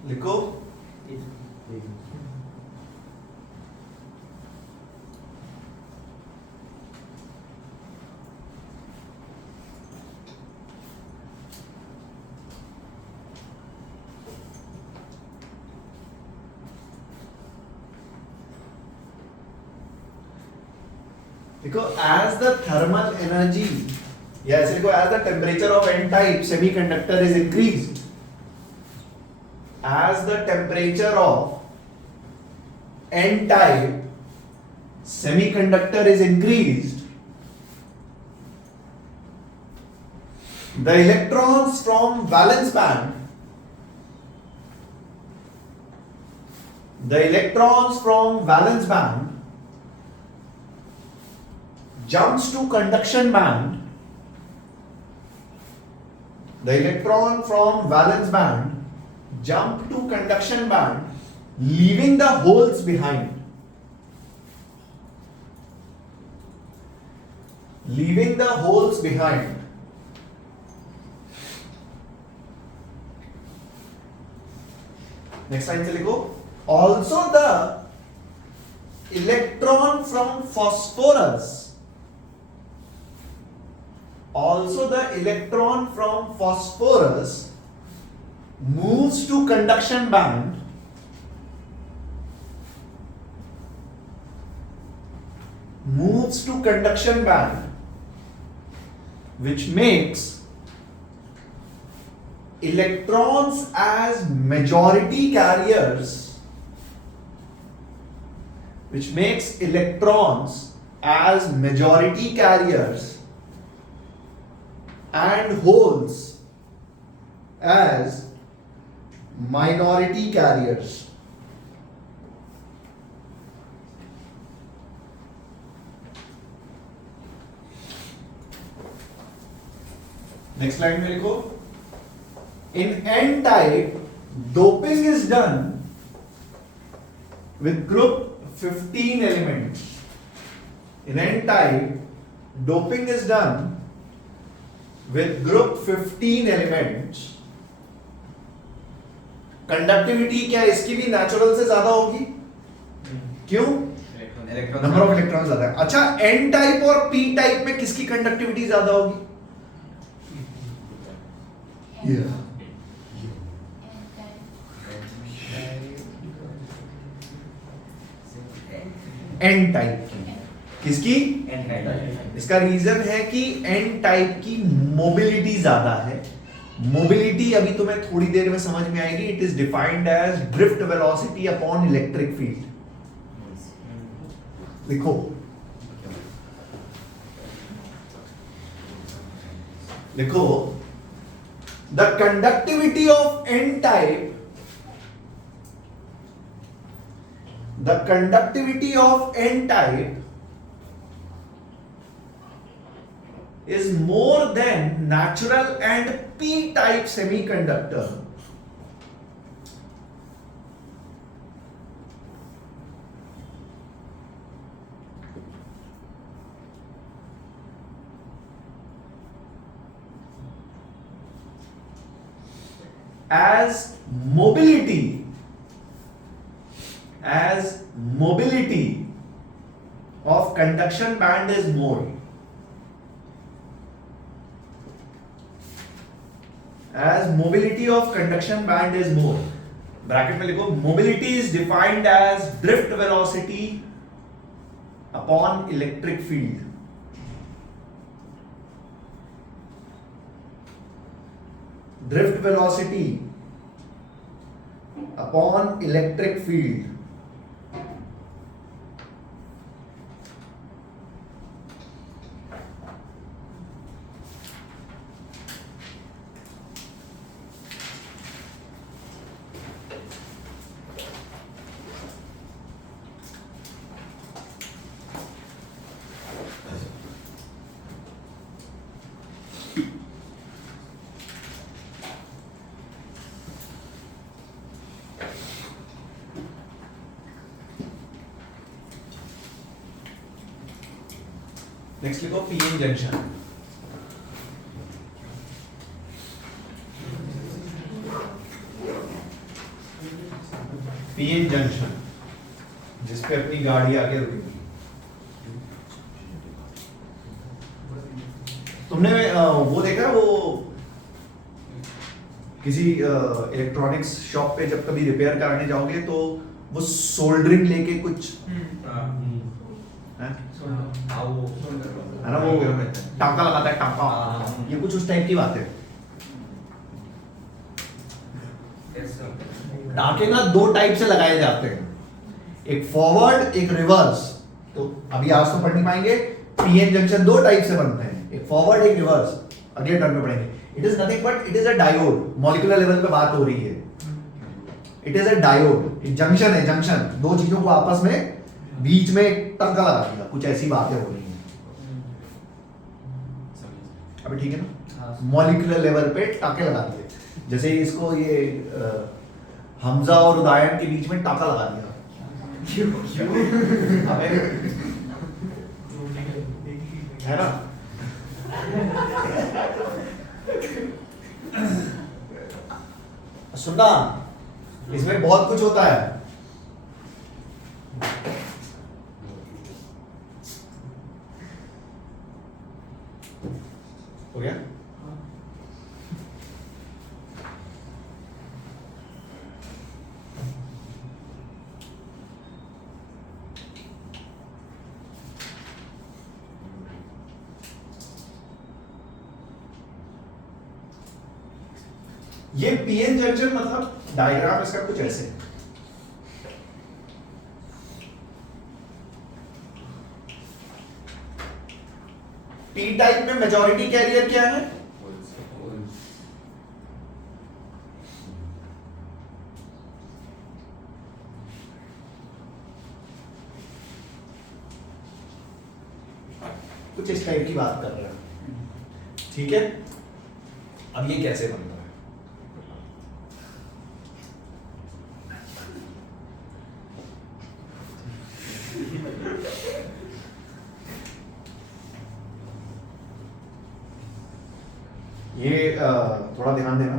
लिखो। देखो, as the thermal energy, या ऐसे लिखो, as the temperature of n-type semiconductor is increased, as the temperature of n-type semiconductor is increased, the electrons from valence band, jumps to conduction band. The electron from valence band jump to conduction band, leaving the holes behind. Leaving the holes behind. Next line से लिखो. Also the electron from phosphorus. Also the electron from phosphorus moves to conduction band, which makes electrons as majority carriers, and holes as minority carriers. Next line में लिखो, in an type doping is done with group 15 elements. In n type, doping is done with group 15 elements. Conductivity क्या इसकी भी natural से ज्यादा होगी? क्यों? Number of electron ज्यादा है। अच्छा, एन टाइप और पी टाइप में किसकी कंडक्टिविटी ज्यादा होगी? एन टाइप की। किसकी? इसका रीजन है कि एन टाइप की मोबिलिटी ज्यादा है। मोबिलिटी अभी तुम्हें थोड़ी देर में समझ में आएगी। It is defined as drift velocity upon electric field. लिखो, लिखो, the conductivity of N type, the conductivity of n type is more than natural and p type semiconductor. As mobility of conduction band is more, as mobility of conduction band is more, bracket में लिखो, mobility is defined as drift velocity upon electric field. Drift velocity upon electric field. Next लिखो, PN junction. PN junction जिस पे अपनी गाड़ी आके रुकेगी। तुमने वो देखा है, वो किसी इलेक्ट्रॉनिक्स शॉप पे जब कभी रिपेयर कराने जाओगे तो वो सोल्डरिंग लेके कुछ है ना, वो टांका लगाता है, टांका। ये कुछ उस टाइप की बात है। टांके ना दो टाइप से लगाए जाते हैं, एक फॉरवर्ड, एक रिवर्स। तो अभी आज तो पढ़ नहीं पाएंगे। पीएन जंक्शन दो टाइप से बनते हैं, एक फॉरवर्ड, एक रिवर्स। अगले टर्म में पढ़ेंगे। It is nothing but it is a diode. Molecular level पे बात हो रही है। इट इज अ डायोड, एक जंक्शन है। जंक्शन दो चीजों को आपस में बीच में टंका लगा दिया, कुछ ऐसी बातें हो रही हैं। अभी ठीक है ना? मॉलिक्यूलर लेवल पे टाके लगा दिए, जैसे इसको ये हमजा और उदायन के बीच में टाका लगा दिया। अबे है ना? सुनना, इसमें बहुत कुछ होता है। हो गया? ये पीएन जंक्शन मतलब डायग्राम इसका कुछ ऐसे है। पी टाइप में मेजॉरिटी कैरियर क्या है? कुछ इस टाइप की बात कर रहे हैं, ठीक है? अब ये कैसे बनता है? ये थोड़ा ध्यान देना।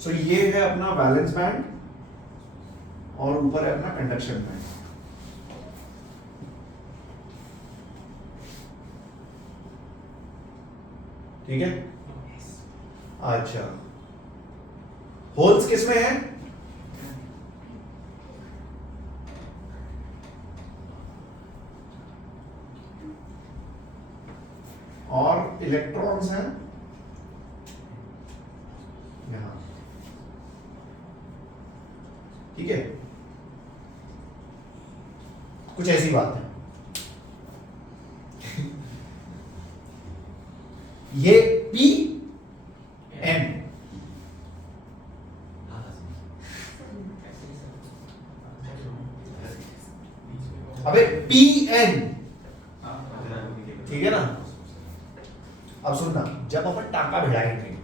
सो ये है अपना वैलेंस बैंड और ऊपर है अपना कंडक्शन बैंड। ठीक है, अच्छा होल्स किसमें है? और इलेक्ट्रॉन्स हैं यहां। ठीक है, कुछ ऐसी बात है। ये पी एन, अबे पी एन, ठीक है ना? अब सुनना, जब अपन टाका भिड़ाएंगे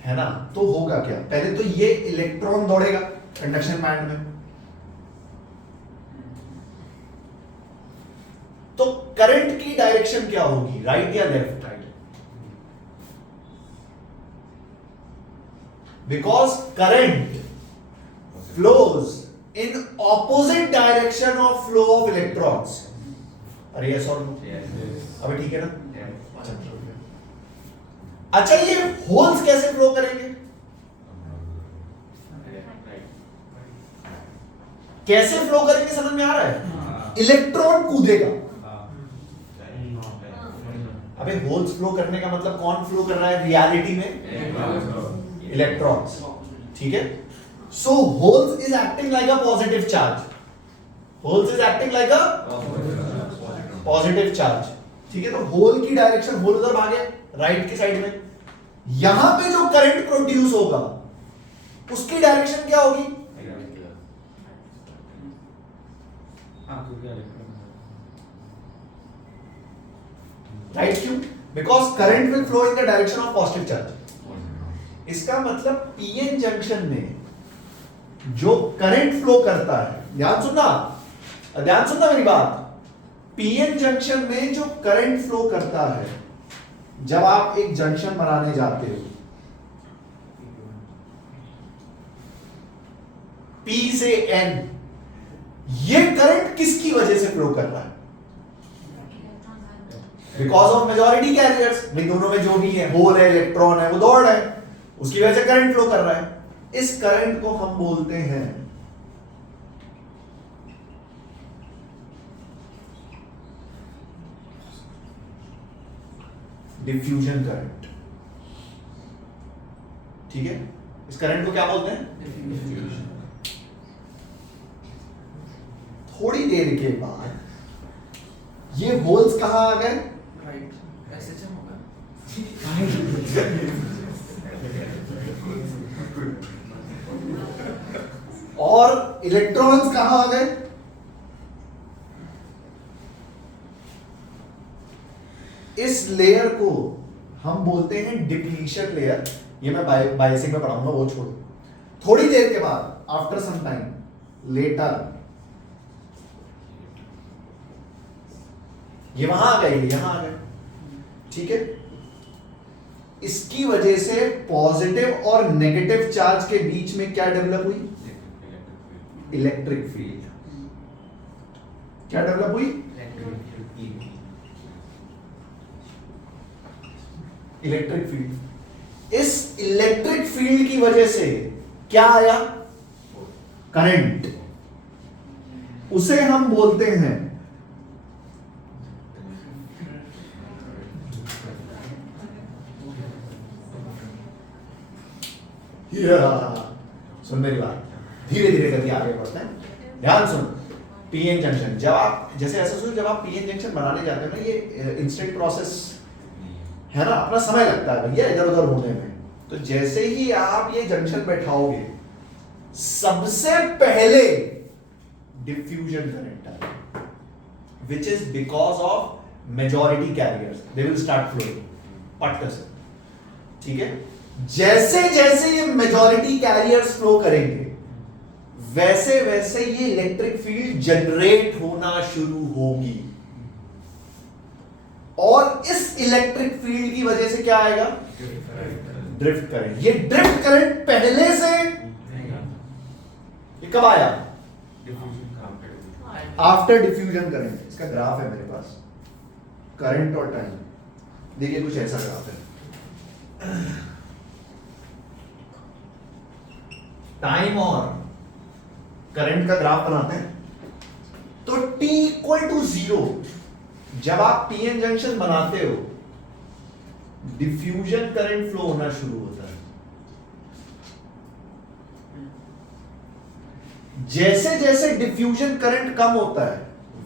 है ना, तो होगा क्या? पहले तो ये इलेक्ट्रॉन दौड़ेगा कंडक्शन बैंड में, तो करंट की डायरेक्शन क्या होगी, राइट या left? Because current flows in opposite direction of flow of electrons. अरे यस और नो? अभी ठीक है ना? अच्छा, ये होल्स कैसे फ्लो करेंगे? कैसे फ्लो करेंगे समझ में आ रहा है? इलेक्ट्रॉन कूदेगा। अबे होल्स फ्लो करने का मतलब कौन फ्लो कर रहा है रियलिटी में? इलेक्ट्रॉन्स। ठीक है, so holes is acting like a positive charge. Holes is acting like a positive charge. ठीक है, तो होल की डायरेक्शन, होल उधर भागे राइट की साइड में, यहां पे जो करंट प्रोड्यूस होगा उसकी डायरेक्शन क्या होगी? राइट, क्यों? Because current will flow in the direction of positive charge. इसका मतलब पीएन जंक्शन में जो करंट फ्लो करता है, ध्यान सुनना मेरी बात, पीएन जंक्शन में जो करंट फ्लो करता है, जब आप एक जंक्शन बनाने जाते हो, P से N, ये करंट किसकी वजह से फ्लो कर रहा है? Because of majority carriers. भाई दोनों में जो भी है, होल है, इलेक्ट्रॉन है, वो दौड़ रहे हैं, उसकी वजह से करंट फ्लो कर रहा है। इस करंट को हम बोलते हैं डिफ्यूजन करंट। ठीक है, इस करंट को क्या बोलते हैं? थोड़ी देर के बाद ये होल्स कहां आ गए? राइट, एसएचएम होगा। और इलेक्ट्रॉन्स कहां आ गए? इस लेयर को हम बोलते हैं डिप्लीशन लेयर। ये मैं बायसिंग में पढ़ाऊंगा, वो छोड़ो। थोड़ी देर के बाद, आफ्टर सम टाइम लेटर, ये वहां आ गए, यहां आ गए। ठीक है, इसकी वजह से पॉजिटिव और नेगेटिव चार्ज के बीच में क्या डेवलप हुई? Electric field. क्या डेवलप हुई? Electric field. इस इलेक्ट्रिक फील्ड की वजह से क्या आया? करंट। उसे हम बोलते हैं सुन मेरी बात, धीरे धीरे करके आगे बढ़ते हैं। ध्यान सुन, पीएन जंक्शन, जब आप जैसे ऐसा सोचो, जब आप पीएन जंक्शन बनाने जाते हो ना, ये इंस्टेंट प्रोसेस है ना, अपना समय लगता है भैया इधर उधर होने में। तो जैसे ही आप ये जंक्शन बैठाओगे, सबसे पहले डिफ्यूजन करंट आएगा। which is because of majority carriers, they will start flowing पट से, ठीक है। जैसे जैसे ये मेजॉरिटी कैरियर्स फ्लो करेंगे वैसे वैसे ये इलेक्ट्रिक फील्ड जनरेट होना शुरू होगी, और इस इलेक्ट्रिक फील्ड की वजह से क्या आएगा, ड्रिफ्ट करंट। ये ड्रिफ्ट करंट पहले से ये कब आया, आफ्टर डिफ्यूजन करंट। इसका ग्राफ है मेरे पास, करंट और टाइम, देखिए कुछ ऐसा ग्राफ है। टाइम और करंट का ग्राफ बनाते हैं तो t इक्वल टू 0 जब आप पीएन जंक्शन बनाते हो डिफ्यूजन करंट फ्लो होना शुरू होता है। जैसे जैसे डिफ्यूजन करंट कम होता है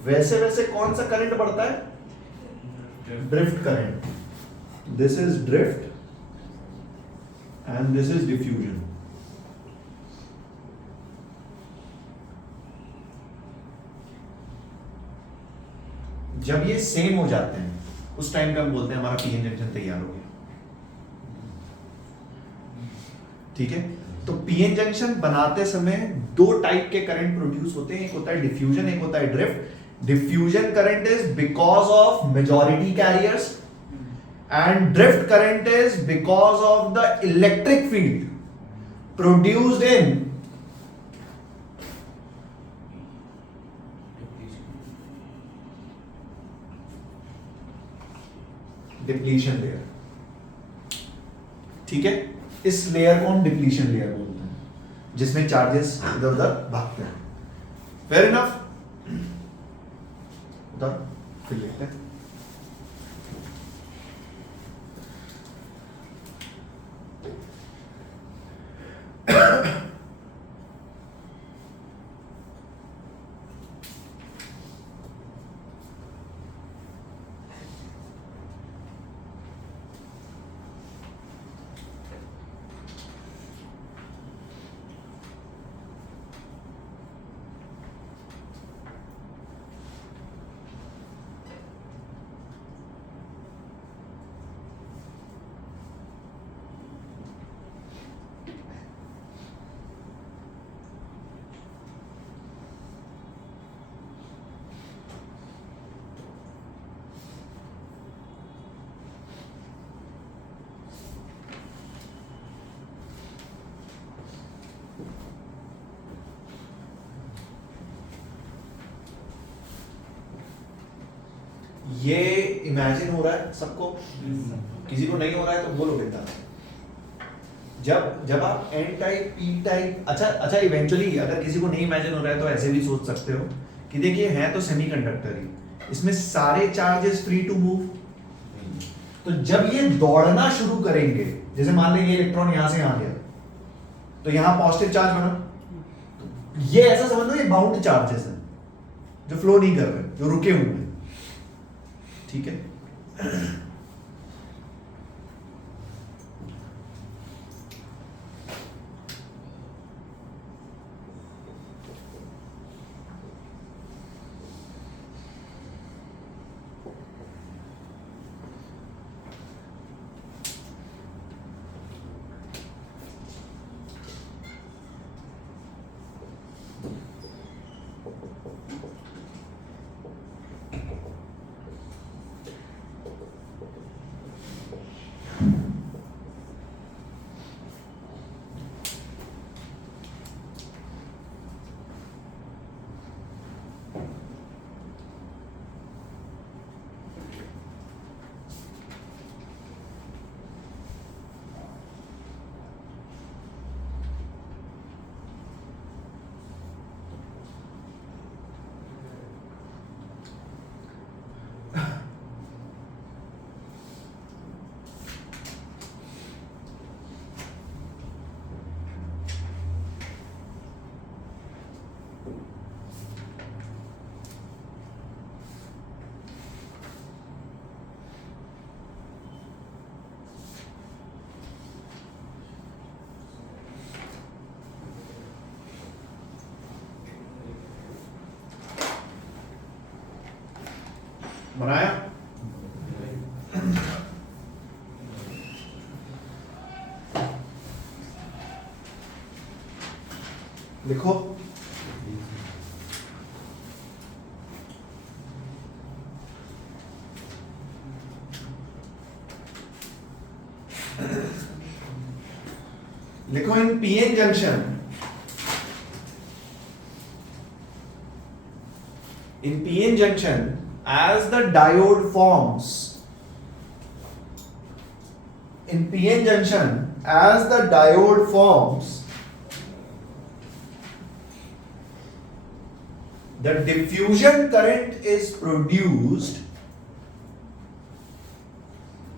वैसे वैसे कौन सा करंट बढ़ता है, drift current. This is drift and this is diffusion. जब ये सेम हो जाते हैं उस टाइम पे हम बोलते हैं हमारा पीएन जंक्शन तैयार हो गया, ठीक है। तो पीएन जंक्शन बनाते समय दो टाइप के करंट प्रोड्यूस होते हैं, एक होता है डिफ्यूजन, एक होता है drift. Diffusion current is because of majority carriers and drift current is because of the electric field produced in depletion layer, ठीक है। इस लेयर को हम डिप्लीशन लेयर बोलते हैं जिसमें चार्जेस इधर उधर भागते हैं। फेयर इनफ, उधर फिर लिखते हैं। ये इमेजिन हो रहा है सबको, किसी को नहीं हो रहा है तो बोलो बेटा। जब आप एन टाइप पी टाइप, अच्छा इवेंचुअली अगर किसी को नहीं इमेजिन हो रहा है तो ऐसे भी सोच सकते हो कि देखिए है तो सेमीकंडक्टर ही, इसमें सारे चार्जेस फ्री टू मूव। तो जब ये दौड़ना शुरू करेंगे, जैसे मान लेंगे इलेक्ट्रॉन यहां से यहां गया तो यहां पॉजिटिव चार्ज बना, तो ये ऐसा समझ लो ये बाउंड चार्जेस हैं जो फ्लो नहीं कर रहे, जो रुके हुए हैं, ठीक है। बनाया? लिखो। लिखो in PN junction, in PN junction, as the diode forms, in PN junction, as the diode forms, the diffusion current is produced,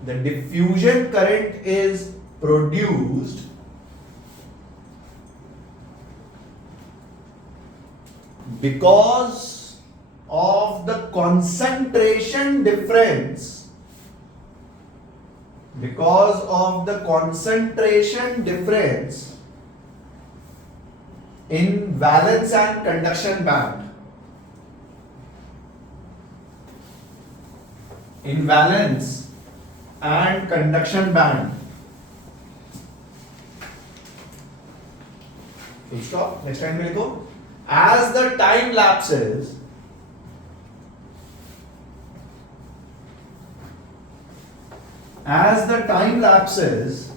the diffusion current is produced because of the concentration difference, because of the concentration difference in valence and conduction band, in valence and conduction band. Full stop. Next time we'll go. As the time lapses, as the time lapses,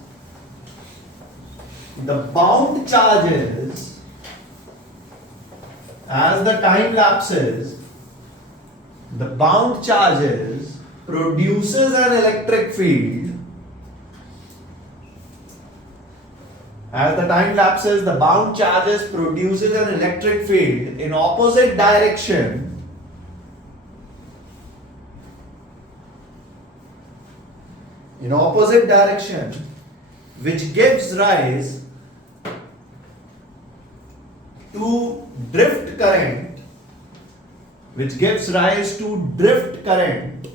the bound charges, as the time lapses, the bound charges produces an electric field. As the time lapses, the bound charges produces an electric field in opposite direction which gives rise to drift current, which gives rise to drift current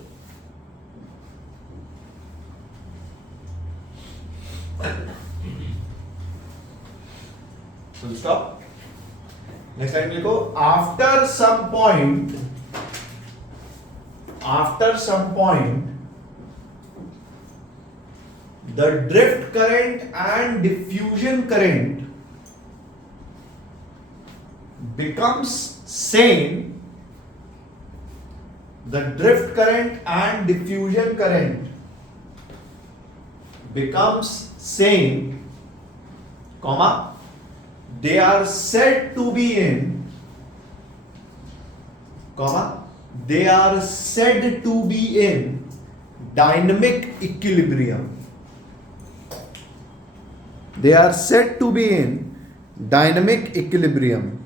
full stop. Next line लिखो, after some point the drift current and diffusion current becomes same. The drift current and diffusion current becomes same, comma, they are said to be in, comma, they are said to be in dynamic equilibrium. They are said to be in dynamic equilibrium.